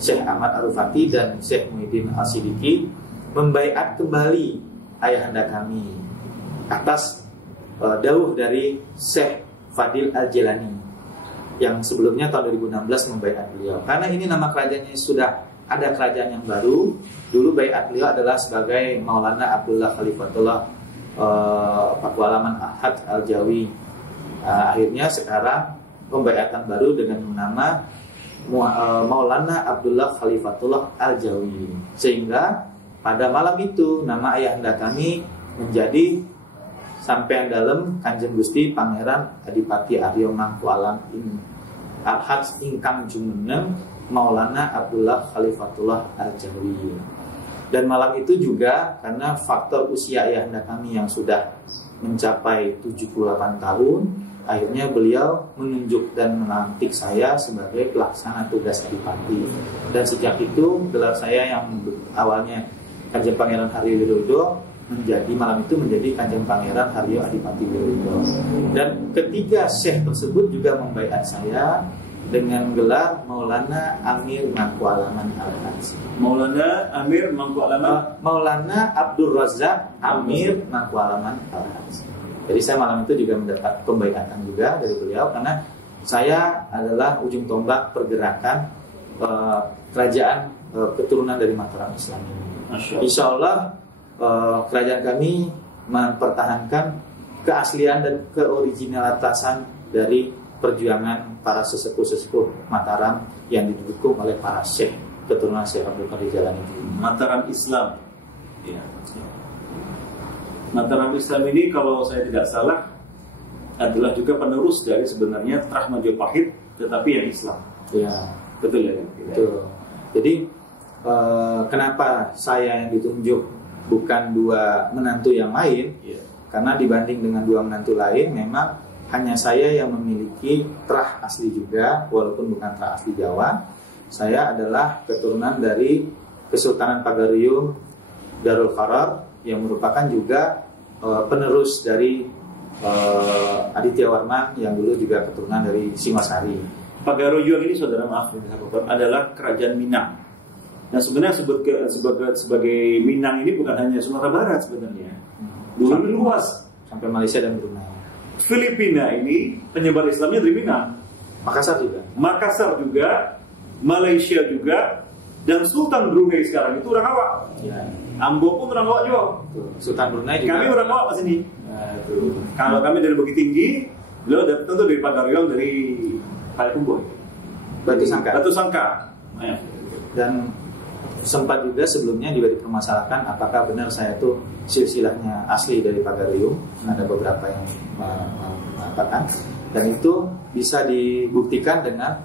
Syekh Ahmad Ar-Rufati dan Syekh Muhyiddin Al-Siddiqi membaiat kembali ayahanda kami atas dawuh dari Syekh Fadil Al-Jilani yang sebelumnya tahun 2016 membaiat beliau. Karena ini nama kerajaannya sudah ada kerajaan yang baru. Dulu baiat beliau adalah sebagai Maulana Abdullah Khalifatullah Paku Alaman Ahad Al-Jawi. Akhirnya sekarang pembaiatan baru dengan nama Maulana Abdullah Khalifatullah Al-Jawi. Sehingga pada malam itu nama ayahanda kami menjadi sampean dalam Kanjeng Gusti Pangeran Adipati Aryo Mangku Alam Al-Haj ingkang jumeneng Maulana Abdullah Khalifatullah Al-Jawi. Dan malam itu juga karena faktor usia ayahanda kami yang sudah mencapai 78 tahun, akhirnya beliau menunjuk dan melantik saya sebagai pelaksana tugas Adipati. Dan sejak itu gelar saya yang awalnya Kanjeng Pangeran Haryo Wirodo menjadi malam itu menjadi Kanjeng Pangeran Haryo Adipati Wirodo. Dan ketiga syekh tersebut juga membaiat saya dengan gelar Maulana Amir Mangku Alaman Al-Haj. Maulana Amir Mangku Alaman, Maulana Abdul Razak Amir Mangku Alaman Al-Haj. Jadi saya malam itu juga mendapat pembaiatan juga dari beliau, karena saya adalah ujung tombak pergerakan kerajaan keturunan dari Mataram Islam ini. Insya Allah kerajaan kami mempertahankan keaslian dan keoriginalitasan dari perjuangan para sesepuh-sesepuh Mataram yang didukung oleh para syekh keturunan Syekh Abdul Qadir Jailani itu. Mataram Islam. Ya. Mataram Islam ini kalau saya tidak salah adalah juga penerus dari sebenarnya Trah Majapahit, tetapi yang Islam. Ya, betul ya. Betul. Jadi kenapa saya yang ditunjuk bukan 2 menantu yang lain? Ya. Karena dibanding dengan 2 menantu lain, memang hanya saya yang memiliki trah asli juga, walaupun bukan trah asli Jawa. Saya adalah keturunan dari Kesultanan Pagaruyung Darul Qarar, yang merupakan juga penerus dari Aditya Warman yang dulu juga keturunan dari Singasari. Pagaruyung ini, saudara maaf adalah kerajaan Minang. Nah sebenarnya sebagai Minang ini bukan hanya Sumatera Barat sebenarnya. Dulu luas sampai Malaysia dan Brunei. Filipina ini penyebar Islamnya dari Minang. Makassar juga, Malaysia juga, dan Sultan Brunei sekarang itu orang awak. Ya. Ambo pun orang awak juga. Sultan Brunei juga. Kami orang awak pas ini. Kalau kami dari Bukit Tinggi, beliau tentu dari Pagaruyung, dari Payakumbuh. Batu Sangka. Dan sempat juga sebelumnya juga dipermasalahkan apakah benar saya itu silsilahnya asli dari Pagaruyung. Ada beberapa yang mengatakan, dan itu bisa dibuktikan dengan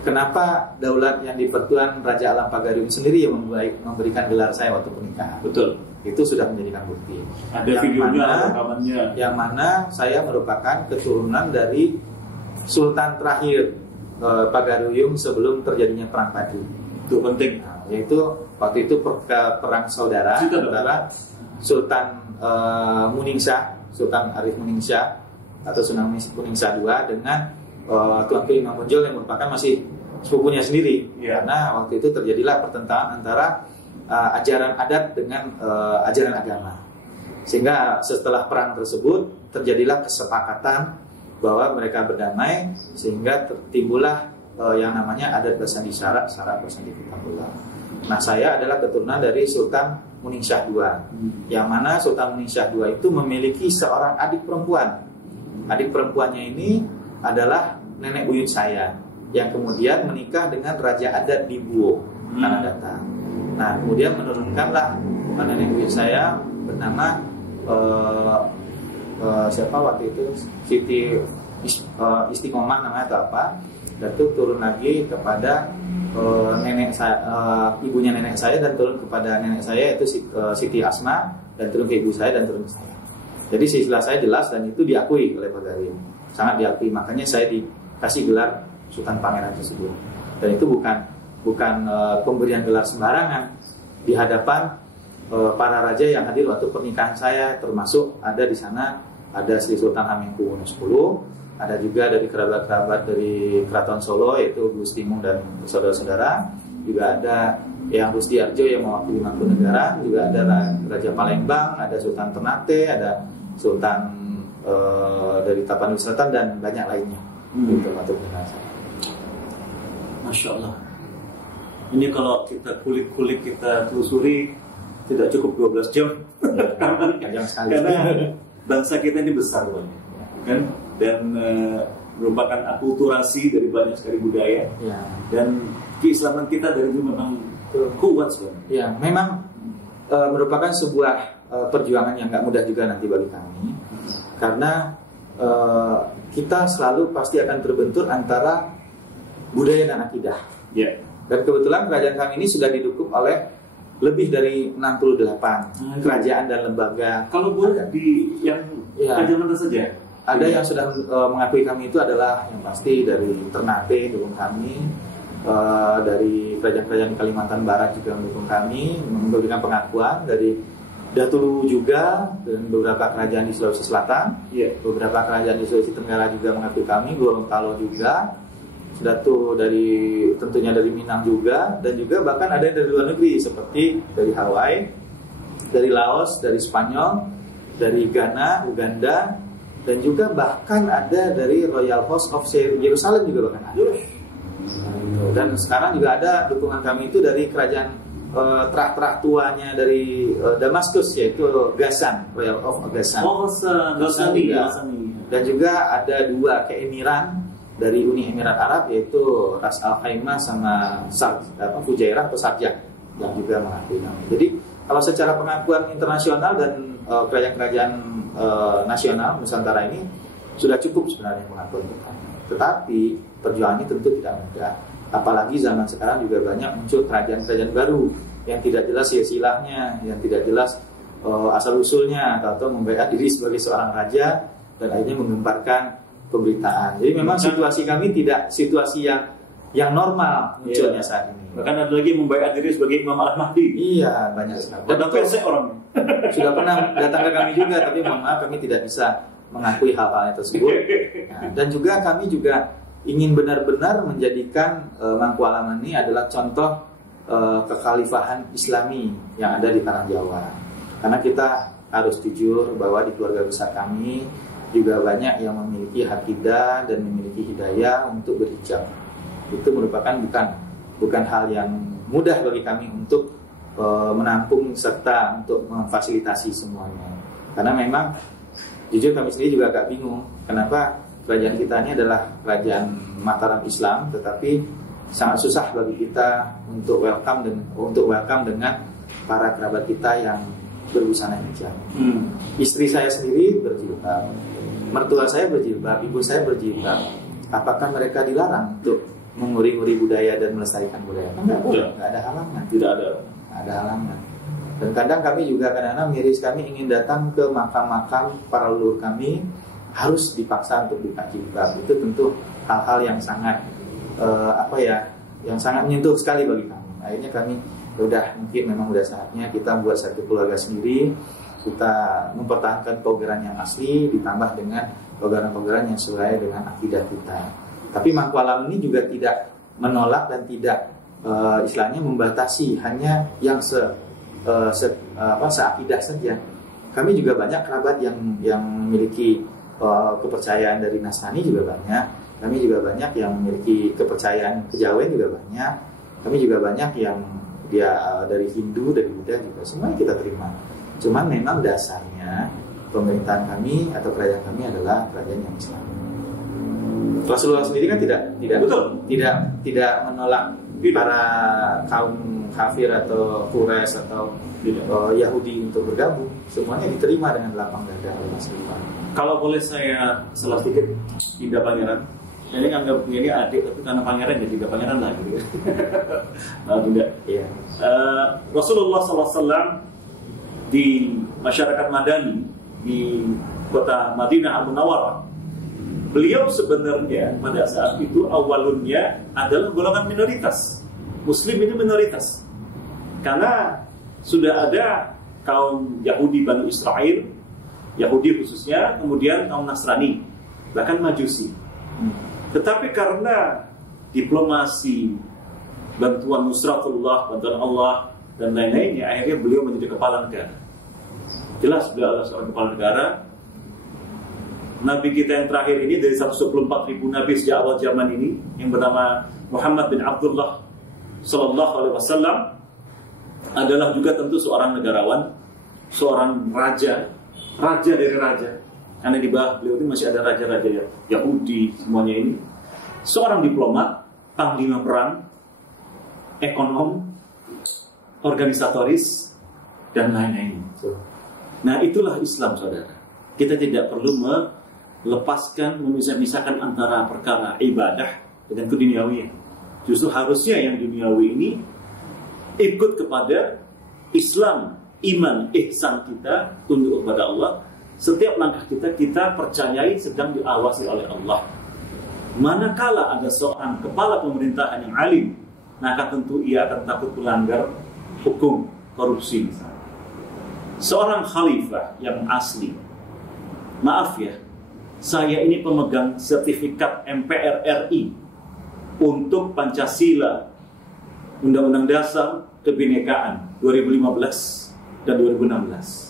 kenapa daulat yang di Pertuan Raja Alam Pagaruyung sendiri yang memberikan gelar saya waktu pernikahan. Betul. Itu sudah menjadikan bukti. Ada videonya, rekamannya. Yang mana saya merupakan keturunan dari Sultan terakhir Pagaruyung sebelum terjadinya Perang Padu. Itu penting. Nah, yaitu waktu itu perang saudara antara Sultan Sultan Arif Muningsah atau Sunan Muningsah II dengan Tuanku Imam Bonjol yang merupakan masih sepupunya sendiri. Karena waktu itu terjadilah pertentangan antara ajaran adat dengan ajaran agama. Sehingga setelah perang tersebut terjadilah kesepakatan bahwa mereka berdamai, sehingga timbullah yang namanya adat bersandi syarak, syarak bersandi kitabullah. Nah, saya adalah keturunan dari Sultan Muningsah II, yang mana Sultan Muningsah II itu memiliki seorang adik perempuan. Adik perempuannya ini adalah nenek buyut saya, yang kemudian menikah dengan Raja Adat di Buwo, Tanah Datar. Nah, kemudian menurunkanlah nenek buyut saya bernama siapa waktu itu, Siti Istiqomah namanya atau apa, dan itu turun lagi kepada nenek saya, ibunya nenek saya, dan turun kepada nenek saya itu Siti Asma, dan turun ke ibu saya, dan turun ke saya. Jadi silsilah saya jelas, dan itu diakui oleh Pagarin, sangat diakui. Makanya saya dikasih gelar Sultan Pangeran tersebut. Dan itu bukan pemberian gelar sembarangan di hadapan para raja yang hadir waktu pernikahan saya, termasuk ada di sana ada Sri Sultan Hamengkubuwono X, ada juga dari kerabat-kerabat dari Keraton Solo yaitu Gus Timung dan saudara-saudara, juga ada yang Rusdi Arjo yang mewakili Mangkunegaran, juga ada Raja Palembang, ada Sultan Ternate, ada Sultan dari Tapanuli Selatan, dan banyak lainnya. Itu waktu pernikahan saya. Masya Allah. Ini kalau kita kulik-kulik, kita telusuri tidak cukup 12 jam. Karena bangsa kita ini besar banget, kan? Dan merupakan akulturasi dari banyak sekali budaya. Ya. Dan keislaman kita dari dulu memang kuat sebenarnya. Ya, memang merupakan sebuah perjuangan yang nggak mudah juga nanti bagi kami, karena kita selalu pasti akan terbentur antara budaya dan akidah. Ya. Dan kebetulan kerajaan kami ini sudah didukung oleh lebih dari 68 kerajaan dan lembaga. Kalau boleh di yang kerajaan mana saja? Ada yang sudah mengakui kami itu adalah yang pasti dari Ternate dukung kami, dari kerajaan-kerajaan Kalimantan Barat juga mendukung kami, memberikan pengakuan, dari Datulu juga, dan beberapa kerajaan di Sulawesi Selatan, beberapa kerajaan di Sulawesi Tenggara juga mengakui kami, Gorontalo juga, sudah tuh tentunya dari Minang juga, dan juga bahkan ada yang dari luar negeri seperti dari Hawaii, dari Laos, dari Spanyol, dari Ghana, Uganda, dan juga bahkan ada dari Royal House of Jerusalem juga bahkan ada. Dan sekarang juga ada dukungan kami itu dari kerajaan terak-terak tuanya dari Damaskus, yaitu Ghassan, Royal of Ghassan. Ghassan juga. Dan juga ada 2 keemiran dari Uni Emirat Arab, yaitu Ras Al Khaimah sama Fujairah atau Sharjah, yang juga mengakui kami. Jadi kalau secara pengakuan internasional dan kerajaan-kerajaan nasional Nusantara ini sudah cukup sebenarnya pengakuan kita. Tetapi perjuangannya tentu tidak mudah. Apalagi zaman sekarang juga banyak muncul kerajaan-kerajaan baru yang tidak jelas silsilahnya, yang tidak jelas asal-usulnya, atau membaiat diri sebagai seorang raja dan akhirnya menggemparkan pemberitaan. Jadi memang situasi kami tidak situasi yang normal munculnya saat ini. Bahkan ada lagi membaiat diri sebagai Imam Al-Mahdi. Iya, banyak sekali. Dan pesek orang sudah pernah datang ke kami juga, tapi mohon maaf kami tidak bisa mengakui hal-hal tersebut. Nah, dan juga kami juga ingin benar-benar menjadikan Mangku Alam ini adalah contoh kekhalifahan Islami yang ada di tanah Jawa. Karena kita harus jujur bahwa di keluarga besar kami juga banyak yang memiliki akidah dan memiliki hidayah untuk berhijab. Itu merupakan bukan hal yang mudah bagi kami untuk menampung serta untuk memfasilitasi semuanya. Karena memang jujur kami sendiri juga agak bingung kenapa kerajaan kita ini adalah kerajaan Mataram Islam, tetapi sangat susah bagi kita untuk welcome dengan para kerabat kita yang berbusana hijab. Istri saya sendiri berjilbab, mertua saya berjilbab, ibu saya berjilbab. Apakah mereka dilarang untuk menguri-nguri budaya dan melestarikan budaya? Enggak boleh, enggak ada halangan. Tidak ada halangan. Dan kadang kami juga kadang-kadang miris, kami ingin datang ke makam-makam para leluhur kami, harus dipaksa untuk buka jilbab. Itu tentu hal-hal yang sangat yang sangat menyentuh sekali bagi kami. Akhirnya kami mungkin memang udah saatnya kita buat satu keluarga sendiri, kita mempertahankan paugeran yang asli ditambah dengan paugeran-paugeran yang sesuai dengan akidah kita. Tapi Mangku Alam ini juga tidak menolak dan tidak istilahnya membatasi hanya yang seakidah saja. Kami juga banyak kerabat yang memiliki kepercayaan dari Nasrani juga banyak. Kami juga banyak yang memiliki kepercayaan kejawen juga banyak. Kami juga banyak yang dia dari Hindu, dari Buddha juga, semuanya kita terima. Cuman memang dasarnya pemerintahan kami atau kerajaan kami adalah kerajaan yang Islam. Rasulullah sendiri kan tidak menolak para kaum kafir atau Quraisy atau Yahudi untuk bergabung. Semuanya diterima dengan lapang dada oleh Rasulullah. Kalau boleh saya salah sedikit, Dinda Pangeran. Ini anggap ini adik, tapi karena pangeran jadi tidak pangeran lagi. Tidak. Iya. Rasulullah SAW di masyarakat Madani di kota Madinah Al-Munawwarah, beliau sebenarnya pada saat itu awalnya adalah golongan minoritas. Muslim ini minoritas. Karena sudah ada kaum Yahudi Bani Israel, Yahudi khususnya, kemudian kaum Nasrani, bahkan Majusi. Tetapi karena diplomasi, bantuan nusratullah, bantuan Allah, dan lain-lainnya, akhirnya beliau menjadi kepala negara. Jelas beliau adalah seorang kepala negara. Nabi kita yang terakhir ini dari 124.000 nabi sejak awal zaman ini, yang bernama Muhammad bin Abdullah Sallallahu Alaihi Wasallam, adalah juga tentu seorang negarawan, seorang raja dari raja. Karena di bawah beliau ini masih ada raja-raja Yahudi semuanya ini. Seorang diplomat, panglima perang, ekonom, organisatoris, dan lain-lain. Nah, itulah Islam, saudara. Kita tidak perlu melepaskan, memisah-misahkan antara perkara ibadah dengan keduniawian. Justru harusnya yang duniawi ini ikut kepada Islam, iman, ihsan kita, tunduk kepada Allah. Setiap langkah kita percayai sedang diawasi oleh Allah. Manakala ada seorang kepala pemerintahan yang alim, maka tentu ia akan takut melanggar hukum korupsi misalnya. Seorang khalifah yang asli, maaf ya, saya ini pemegang sertifikat MPR RI untuk Pancasila, Undang-Undang Dasar Kebinekaan 2015 dan 2016.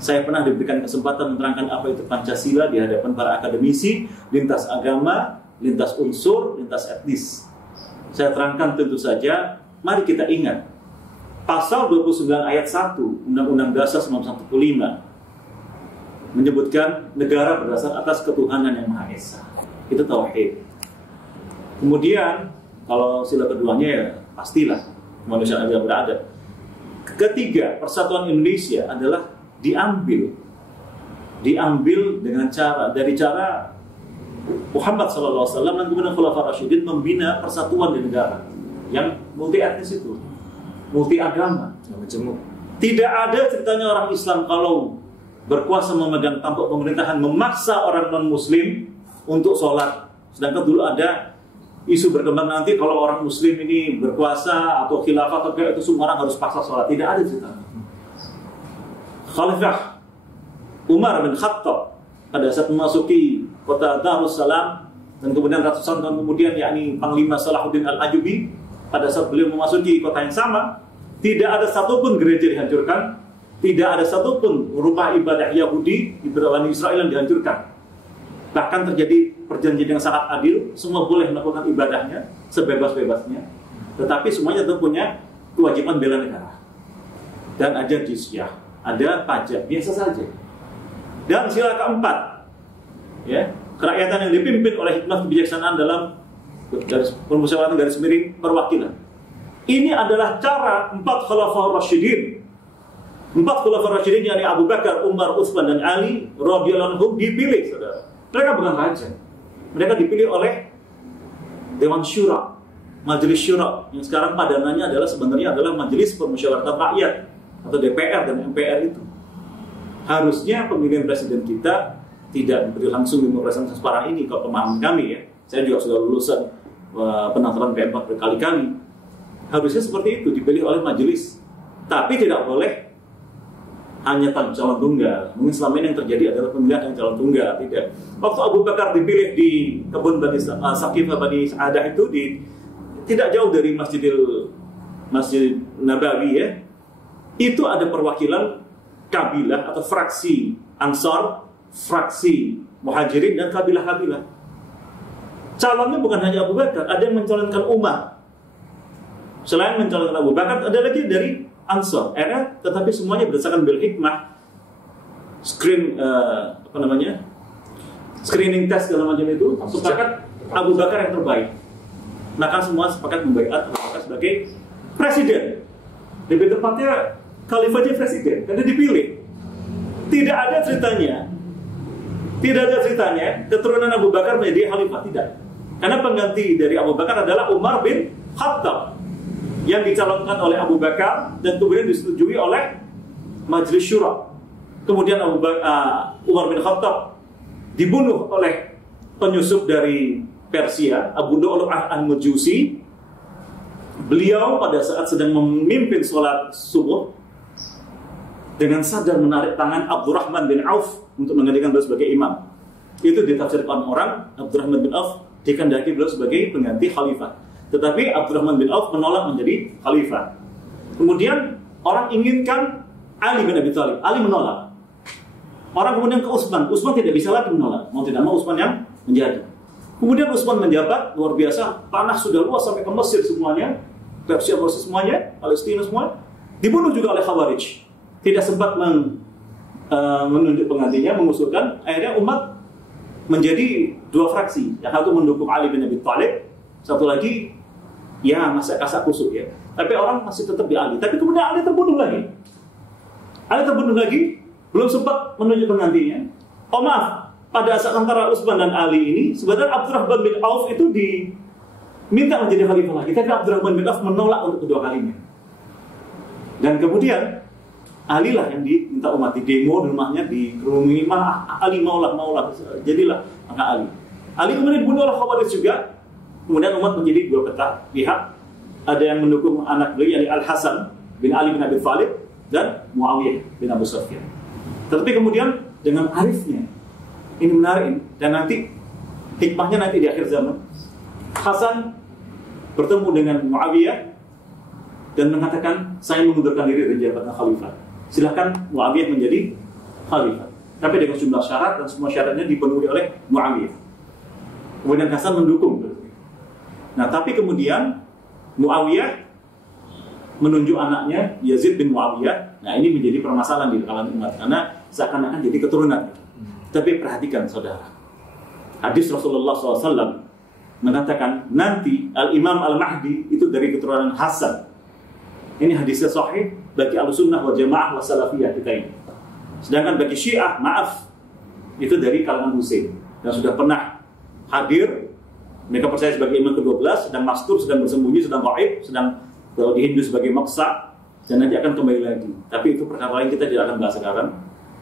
Saya pernah diberikan kesempatan menerangkan apa itu Pancasila di hadapan para akademisi, lintas agama, lintas unsur, lintas etnis. Saya terangkan tentu saja, mari kita ingat pasal 29 ayat 1 Undang-Undang Dasar 1945 menyebutkan negara berdasar atas ketuhanan yang Maha Esa. Itu tauhid. Kemudian kalau sila keduanya ya pastilah manusia adil beradab. Ketiga, persatuan Indonesia adalah diambil dengan dari cara Muhammad SAW dan kemudian Khulafaur Rasyidin membina persatuan di negara yang multi etnis itu, multi agama. Tidak ada ceritanya orang Islam kalau berkuasa memegang tampuk pemerintahan memaksa orang non Muslim untuk sholat. Sedangkan dulu ada isu berkembang nanti kalau orang Muslim ini berkuasa atau khilafah atau itu semua orang harus paksa sholat. Tidak ada ceritanya. Khalifah Umar bin Khattab pada saat memasuki kota Darussalam dan kemudian ratusan tahun kemudian, yakni Panglima Salahuddin Al-Ayyubi, pada saat beliau memasuki kota yang sama, tidak ada satupun gereja dihancurkan, tidak ada satupun rumah ibadah Yahudi di Bani Israel yang dihancurkan. Bahkan terjadi perjanjian yang sangat adil, semua boleh melakukan ibadahnya sebebas-bebasnya, tetapi semuanya tentu punya kewajiban bela negara dan ada jizyah, ada pajak, biasa saja. Dan sila keempat, ya, kerakyatan yang dipimpin oleh hikmah kebijaksanaan dalam permusyawaratan garis miring perwakilan. Ini adalah cara 4 Khulafaur Rasyidin. 4 Khulafaur Rasyidin, yakni Abu Bakar, Umar, Utsman, dan Ali radhiyallahu anhum dipilih, saudara. Mereka bukan raja. Mereka dipilih oleh Dewan Syura, Majelis Syura, yang sekarang padanannya sebenarnya adalah Majelis Permusyawaratan Rakyat atau DPR dan MPR itu. Harusnya pemilihan presiden kita tidak diberi langsung demokrasi sekarang ini, kalau pemahaman kami ya. Saya juga sudah lulusan penataran P4 berkali-kali. Harusnya seperti itu, dipilih oleh majelis. Tapi tidak boleh hanya calon tunggal. Mungkin selama ini yang terjadi adalah pemilihan yang calon tunggal. Tidak. Waktu Abu Bakar dipilih di kebun Bani Saqifah Bani Sa'adah itu tidak jauh dari Masjid Nabawi ya. Itu ada perwakilan kabilah atau fraksi Ansar, fraksi Muhajirin, dan kabilah-kabilah. Calonnya bukan hanya Abu Bakar, ada yang mencalonkan Umar. Selain mencalonkan Abu Bakar, ada lagi dari Ansar. Tetapi semuanya berdasarkan bil hikmah, screening test segala macam itu, sepakat Abu Bakar yang terbaik. Maka semua sepakat membaiat Abu Bakar sebagai presiden. Lebih tepatnya khalifahnya presiden, karena dipilih. Tidak ada ceritanya keturunan Abu Bakar menjadi khalifah, tidak. Karena pengganti dari Abu Bakar adalah Umar bin Khattab yang dicalonkan oleh Abu Bakar dan kemudian disetujui oleh Majelis Syura. Kemudian Umar bin Khattab dibunuh oleh penyusup dari Persia, Abu Lu'lu'ah al-Majusi. Beliau pada saat sedang memimpin sholat subuh dengan sadar menarik tangan Abdurrahman bin Auf untuk menggantikan beliau sebagai imam. Itu ditafsirkan orang, Abdurrahman bin Auf dikehendaki beliau sebagai pengganti khalifah. Tetapi Abdurrahman bin Auf menolak menjadi khalifah. Kemudian orang inginkan Ali bin Abi Thalib, Ali menolak. Orang kemudian ke Utsman tidak bisa lagi menolak. Mau tidak mau Utsman yang menjadi. Kemudian Utsman menjabat, luar biasa, tanah sudah luas sampai ke Mesir semuanya, Persia semuanya, Palestina semua. Dibunuh juga oleh Khawarij. Tidak sempat menunjuk penggantinya, mengusulkan. Akhirnya umat menjadi dua fraksi. Yang satu mendukung Ali bin Abi Thalib, satu lagi ya masa kasak kusuk ya. Tapi orang masih tetap di Ali. Tapi kemudian Ali terbunuh lagi. Belum sempat menunjuk penggantinya. Oh maaf, pada saat antara Utsman dan Ali ini, sebenarnya Abdurrahman bin Auf itu diminta menjadi khalifah lagi. Tapi Abdurrahman bin Auf menolak untuk kedua kalinya. Dan kemudian Ali lah yang diminta umat di demo di rumahnya, dikerumuni, Ali maulah, jadilah maka Ali. Ali kemudian dibunuh oleh Khawarij juga. Kemudian umat menjadi dua pihak. Ada yang mendukung anak beliau, yakni Al-Hasan bin Ali bin Abi Thalib dan Muawiyah bin Abu Sufyan. Tetapi kemudian dengan arifnya, ini menarik, dan nanti hikmahnya nanti di akhir zaman, Hasan bertemu dengan Muawiyah dan mengatakan, saya mengundurkan diri dari jabatan khalifah. Silakan Muawiyah menjadi khalifah. Tapi dengan jumlah syarat dan semua syaratnya dipenuhi oleh Muawiyah. Kemudian Hasan mendukung. Nah, tapi kemudian Muawiyah menunjuk anaknya Yazid bin Muawiyah. Nah, ini menjadi permasalahan di kalangan umat karena seakan-akan jadi keturunan. Tapi perhatikan saudara, hadis Rasulullah SAW mengatakan nanti Al-Imam Al-Mahdi itu dari keturunan Hasan. Ini hadisnya sahih bagi Ahlussunnah wal Jamaah wa Salafiyah kita ini. Sedangkan bagi Syiah, maaf, itu dari kalangan Husain yang sudah pernah hadir. Mereka percaya sebagai imam ke-12, sedang mastur, sedang bersembunyi, sedang gaib, sedang kalau di Hindu sebagai maksa, dan nanti akan kembali lagi. Tapi itu perkara lain, kita tidak akan bahas sekarang.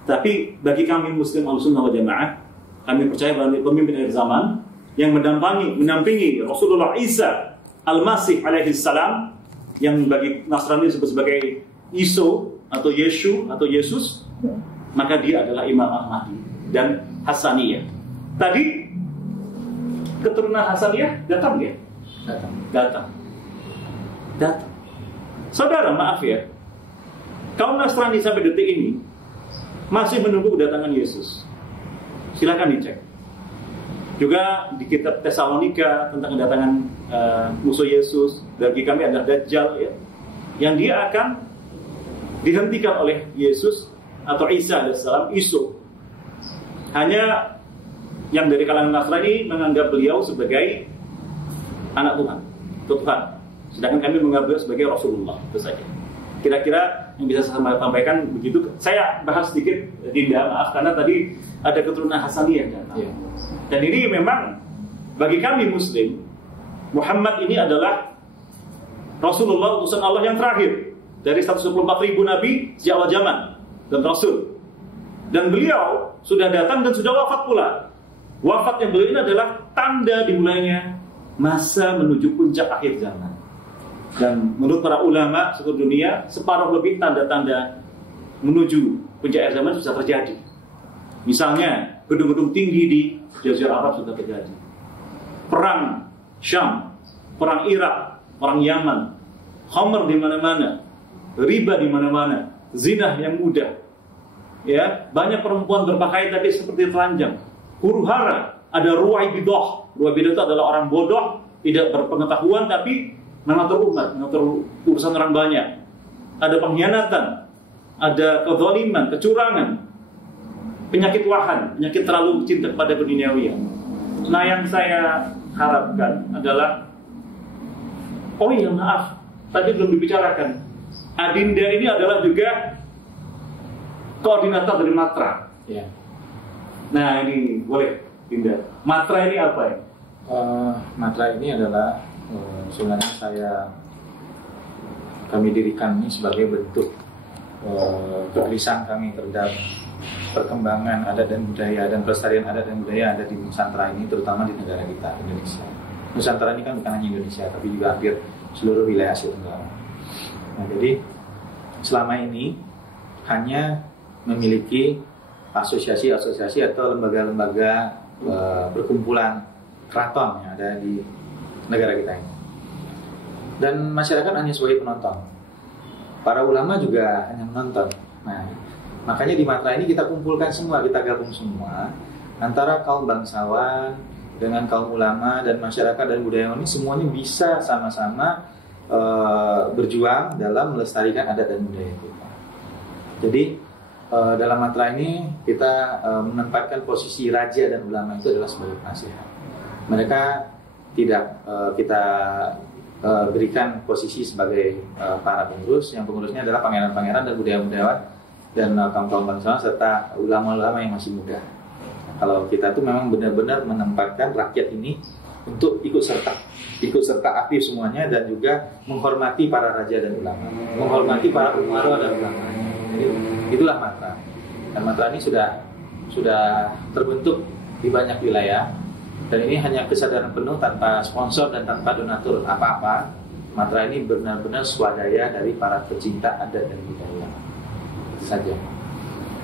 Tapi bagi kami Muslim Ahlussunnah wal Jamaah, kami percaya bahwa pemimpin akhir zaman yang menampingi Rasulullah Isa Al-Masih alaihi salam, yang bagi Nasrani disebut sebagai Iso atau Yeshu atau Yesus, maka dia adalah Imam Al-Mahdi dan Hasaniyah. Tadi keturunan Hasaniyah datang ya? Datang. Saudara, maaf ya, kaum Nasrani sampai detik ini masih menunggu kedatangan Yesus. Silakan dicek. Juga di kitab Tesalonika tentang kedatangan musuh Yesus, bagi kami adalah Dajjal ya, yang dia akan dihentikan oleh Yesus atau Isa alaihissalam, Iso. Hanya yang dari kalangan Nasrani menganggap beliau sebagai anak Tuhan. Sedangkan kami menganggap beliau sebagai Rasulullah, itu saja. Kira-kira yang bisa saya sampaikan begitu. Saya bahas sedikit Dinda, maaf, karena tadi ada keturunan Hasaniyah kan. Ya. Dan ini memang bagi kami Muslim, Muhammad ini adalah Rasulullah, utusan Allah yang terakhir dari 124.000 Nabi sejak awal zaman dan Rasul. Dan beliau sudah datang dan sudah wafat pula. Wafatnya beliau ini adalah tanda dimulainya masa menuju puncak akhir zaman. Dan menurut para ulama seluruh dunia, separuh lebih tanda-tanda menuju puncak akhir zaman sudah terjadi. Misalnya, gedung-gedung tinggi di Jazirah Arab sudah terjadi. Perang Syam, perang Irak, perang Yaman, khamr di mana-mana, riba di mana-mana, zina yang mudah. Ya, banyak perempuan berpakaian tapi seperti telanjang. Huru-hara, ada ruwaibidah. Ruwaibidah itu adalah orang bodoh, tidak berpengetahuan tapi mengatur umat, mengatur urusan orang banyak. Ada pengkhianatan, ada kezaliman, kecurangan, penyakit wahan, penyakit terlalu cinta kepada keduniawian. Nah, yang saya harapkan adalah, oh iya maaf, tadi belum dibicarakan. Adinda ini adalah juga koordinator dari Matra. Ya. Nah ini boleh, Dinda. Matra ini apa ya? Matra ini adalah sebenarnya kami dirikan ini sebagai bentuk kegelisahan kami terhadap perkembangan adat dan budaya dan pelestarian adat dan budaya ada di Nusantara ini, terutama di negara kita, Indonesia. Nusantara ini kan bukan hanya Indonesia, tapi juga hampir seluruh wilayah Asia Tenggara. Nah, jadi selama ini hanya memiliki asosiasi-asosiasi atau lembaga-lembaga perkumpulan keraton yang ada di negara kita ini. Dan masyarakat hanya sebagai penonton. Para ulama juga hanya menonton. Nah, makanya di Matra ini kita kumpulkan semua, kita gabung semua antara kaum bangsawan dengan kaum ulama dan masyarakat dan budayawan ini semuanya bisa sama-sama berjuang dalam melestarikan adat dan budaya kita. Jadi dalam Matra ini kita menempatkan posisi raja dan ulama itu adalah sebagai penasihat. Mereka tidak kita berikan posisi sebagai para pengurus. Yang pengurusnya adalah pangeran-pangeran dan budayawan dan kaum-kaum bangsawan serta ulama-ulama yang masih muda. Kalau kita tuh memang benar-benar menempatkan rakyat ini untuk ikut serta aktif semuanya dan juga menghormati para raja dan ulama, menghormati para umara dan ulama. Jadi itulah Matra. Dan Matra ini sudah terbentuk di banyak wilayah. Dan ini hanya kesadaran penuh tanpa sponsor dan tanpa donatur apa-apa. Matra ini benar-benar swadaya dari para pecinta adat dan budaya. Itu saja.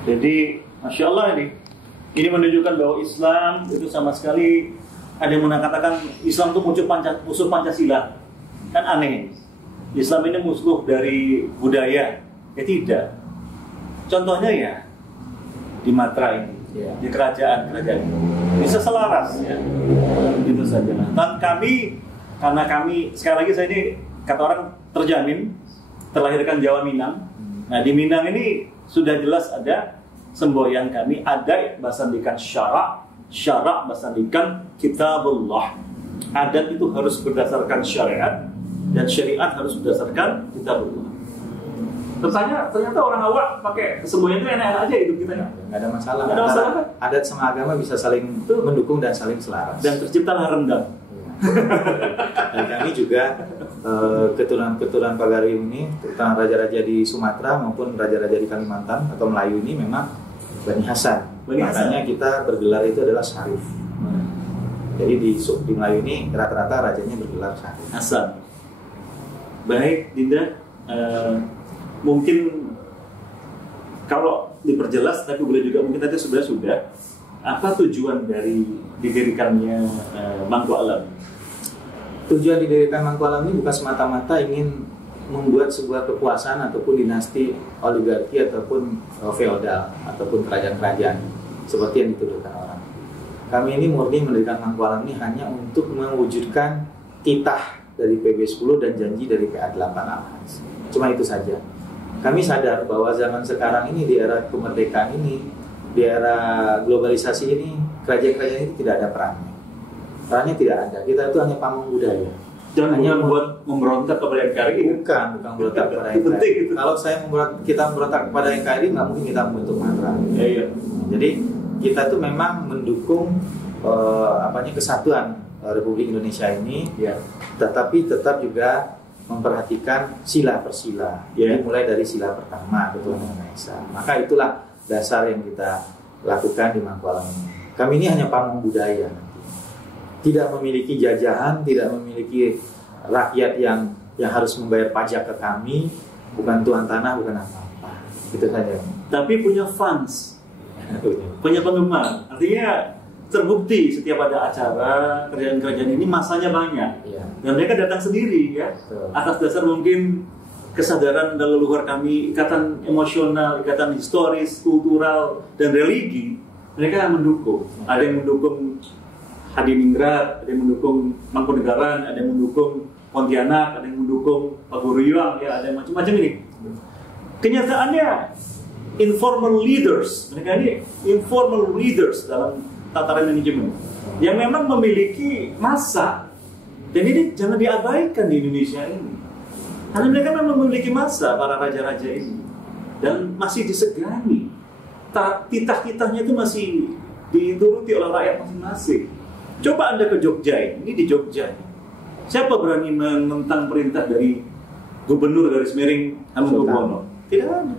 Jadi, Masya Allah ini menunjukkan bahwa Islam itu sama sekali, ada yang mengatakan Islam itu musuh Pancasila. Kan aneh. Islam ini musuh dari budaya. Ya tidak. Contohnya ya di Matra ini. Ya, di kerajaan bisa selaras ya, itu saja. Dan karena kami sekali lagi saya ini kata orang terjamin terlahirkan Jawa Minang. Nah di Minang ini sudah jelas ada semboyan kami, ada basandikan syarak basandikan kitabullah. Adat itu harus berdasarkan syariat dan syariat harus berdasarkan kitabullah. Ternyata orang awak pakai semboyan itu enak-enak aja hidup kita ya. Nggak ada masalah. Nggak ada masalah. Adat sama agama bisa saling mendukung dan saling selaras. Dan terciptalah rendang. Dan kami juga keturunan Pagarium ini, terutama raja-raja di Sumatera maupun raja-raja di Kalimantan atau Melayu ini memang Bani Hasan. Makanya kita bergelar itu adalah Syarif. Jadi di Melayu ini rata-rata rajanya bergelar Syarif. Hasan. Baik, Dinda. Mungkin kalau diperjelas, tapi boleh juga mungkin tadi sudah apa tujuan dari didirikannya Mangku Alam? Tujuan didirikan Mangku Alam ini bukan semata-mata ingin membuat sebuah kekuasaan ataupun dinasti oligarki ataupun feodal ataupun kerajaan-kerajaan seperti yang dituduhkan orang. Kami ini murni mendirikan Mangku Alam ini hanya untuk mewujudkan titah dari PB10 dan janji dari PA8 Al-Haj. Cuma itu saja. Kami sadar bahwa zaman sekarang ini, di era kemerdekaan ini, di era globalisasi ini, kerajaan-kerajaan ini tidak ada perannya. Perannya tidak ada. Kita itu hanya pamong budaya. Jangan hanya memberontak kepada NKRI. Bukan memberontak kepada NKRI. Kalau kita memberontak kepada NKRI, nggak mungkin kita membentuk Matra. Iya. Jadi kita tuh memang mendukung kesatuan Republik Indonesia ini, ya. Tetapi tetap juga memperhatikan sila per sila, mulai dari sila pertama ketuhanan Yang Maha Esa. Maka itulah dasar yang kita lakukan di Mangku Alam ini. Kami ini hanya pamong budaya, tidak memiliki jajahan, tidak memiliki rakyat yang harus membayar pajak ke kami, bukan tuan tanah, bukan apa-apa. Itu saja. Tapi punya fans, punya penggemar. Artinya terbukti setiap ada acara kerajaan-kerajaan ini masanya banyak, dan mereka datang sendiri ya. Atas dasar mungkin kesadaran leluhur kami, ikatan emosional, ikatan historis, kultural dan religi, mereka mendukung. Ada yang mendukung Hadiningrat, ada yang mendukung Mangkunegaran, ada yang mendukung Pontianak, ada yang mendukung Paguruyuang, ya ada yang macam-macam ini. Kenyataannya informal leaders, mereka ini informal leaders dalam tataran manajemen yang memang memiliki massa, dan ini jangan diabaikan di Indonesia ini, karena mereka memang memiliki massa, para raja-raja ini, dan masih disegani, titah-titahnya itu masih dituruti oleh rakyat masing-masing. Coba Anda ke Jogja, ini di Jogja, siapa berani menentang perintah dari Gubernur Garis Miring Hamengkubuwono? Tidak ada.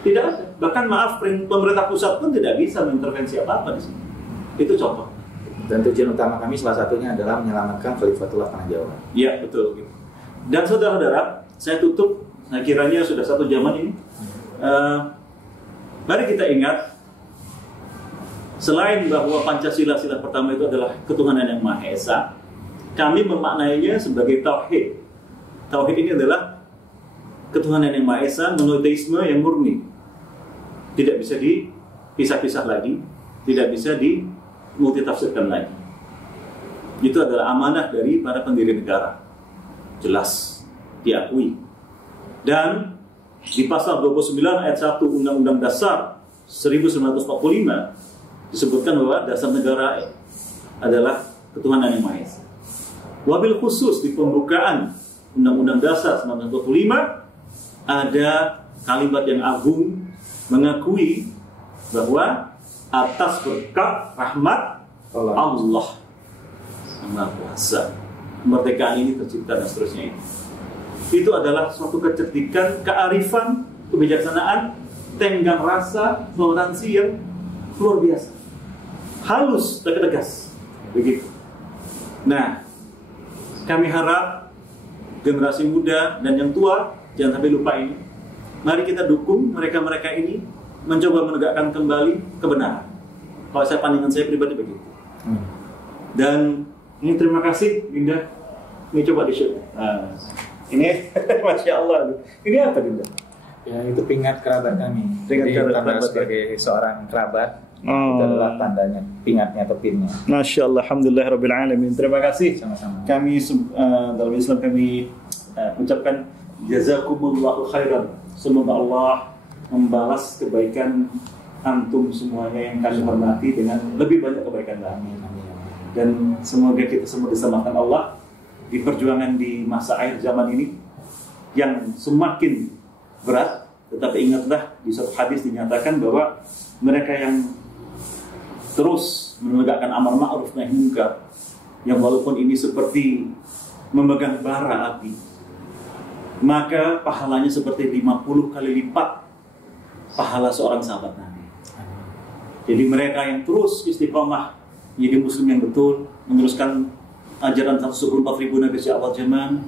Tidak ada. Bahkan maaf, pemerintah pusat pun tidak bisa mengintervensi apa-apa di sini. Itu contoh. Dan tujuan utama kami salah satunya adalah menyelamatkan Khalifatullah Tanah Jawa. Iya, betul. Dan saudara-saudara, saya tutup. Nah, kiranya sudah 1 jaman ini. Mari kita ingat, selain bahwa Pancasila sila pertama itu adalah ketuhanan yang Maha Esa, kami memaknainya sebagai tauhid. Tauhid ini adalah ketuhanan yang Maha Esa, monoteisme yang murni. Tidak bisa dipisah-pisah lagi, tidak bisa dimultitafsirkan lagi. Itu adalah amanah dari para pendiri negara. Jelas diakui. Dan di pasal 29 ayat 1 Undang-Undang Dasar 1945 disebutkan bahwa dasar negara adalah ketuhanan yang Maha Esa. Wabil khusus di pembukaan Undang-Undang Dasar 1945 ada kalimat yang agung mengakui bahwa atas berkat rahmat Allah yang Maha Kuasa kemerdekaan ini tercipta dan seterusnya. Itu adalah suatu kecerdikan, kearifan, kebijaksanaan, tenggang rasa, toleransi yang luar biasa, halus, tegas, begitu. Nah, kami harap generasi muda dan yang tua jangan sampai lupa ini. Mari kita dukung mereka-mereka ini mencoba menegakkan kembali kebenaran. Kalau saya pandangan saya pribadi begitu. Dan ini terima kasih Dinda. Ini coba di-shoot. Nah, ini Masya Allah. Ini apa Dinda? Ya, itu pingat kerabat kami. Jadi tanda sebagai seorang kerabat, itu adalah tandanya, pingatnya atau pinnya. Masya Allah, alhamdulillahirrabbilalamin. Terima kasih. Sama-sama. Kami dalam Islam kami ucapkan jazakumullahu khairan. Semoga Allah membalas kebaikan antum semuanya yang kami hormati dengan lebih banyak kebaikan lagi. Dan semoga kita semua diselamatkan Allah di perjuangan di masa akhir zaman ini yang semakin berat. Tetapi ingatlah, di suatu hadis dinyatakan bahwa mereka yang terus menegakkan amar ma'ruf nahi munkar, yang walaupun ini seperti memegang bara api, maka pahalanya seperti 50 kali lipat pahala seorang sahabat Nabi. Jadi mereka yang terus istiqomah menjadi muslim yang betul, meneruskan ajaran 124.000 Nabi sejak awal zaman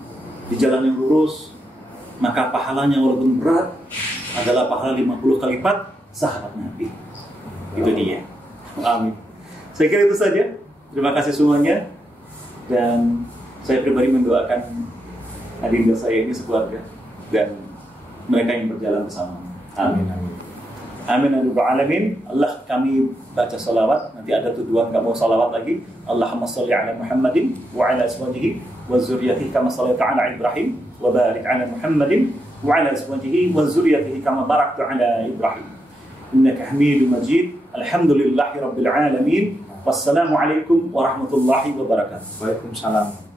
di jalan yang lurus, maka pahalanya walaupun berat adalah pahala 50 kali lipat sahabat Nabi. Itu dia. Amin. Saya kira itu saja. Terima kasih semuanya. Dan saya pribadi mendoakan adinda saya ini sekeluarga dan mereka yang berjalan bersama. Amin. Amin. Alamin. Allah, kami baca salawat. Nanti ada tujuan kamu salawat lagi. Allahumma salli ala Muhammadin wa ala azwajihi wa zurriyatihi kama sallaita ala Ibrahim wa barik ala Muhammadin wa ala azwajihi wa zurriyatihi kama barakta ala Ibrahim. Innaka Hamidum Majid. Alhamdulillahi rabbil alamin. Wassalamu alaikum warahmatullahi wabarakatuh. Waalaikumsalam.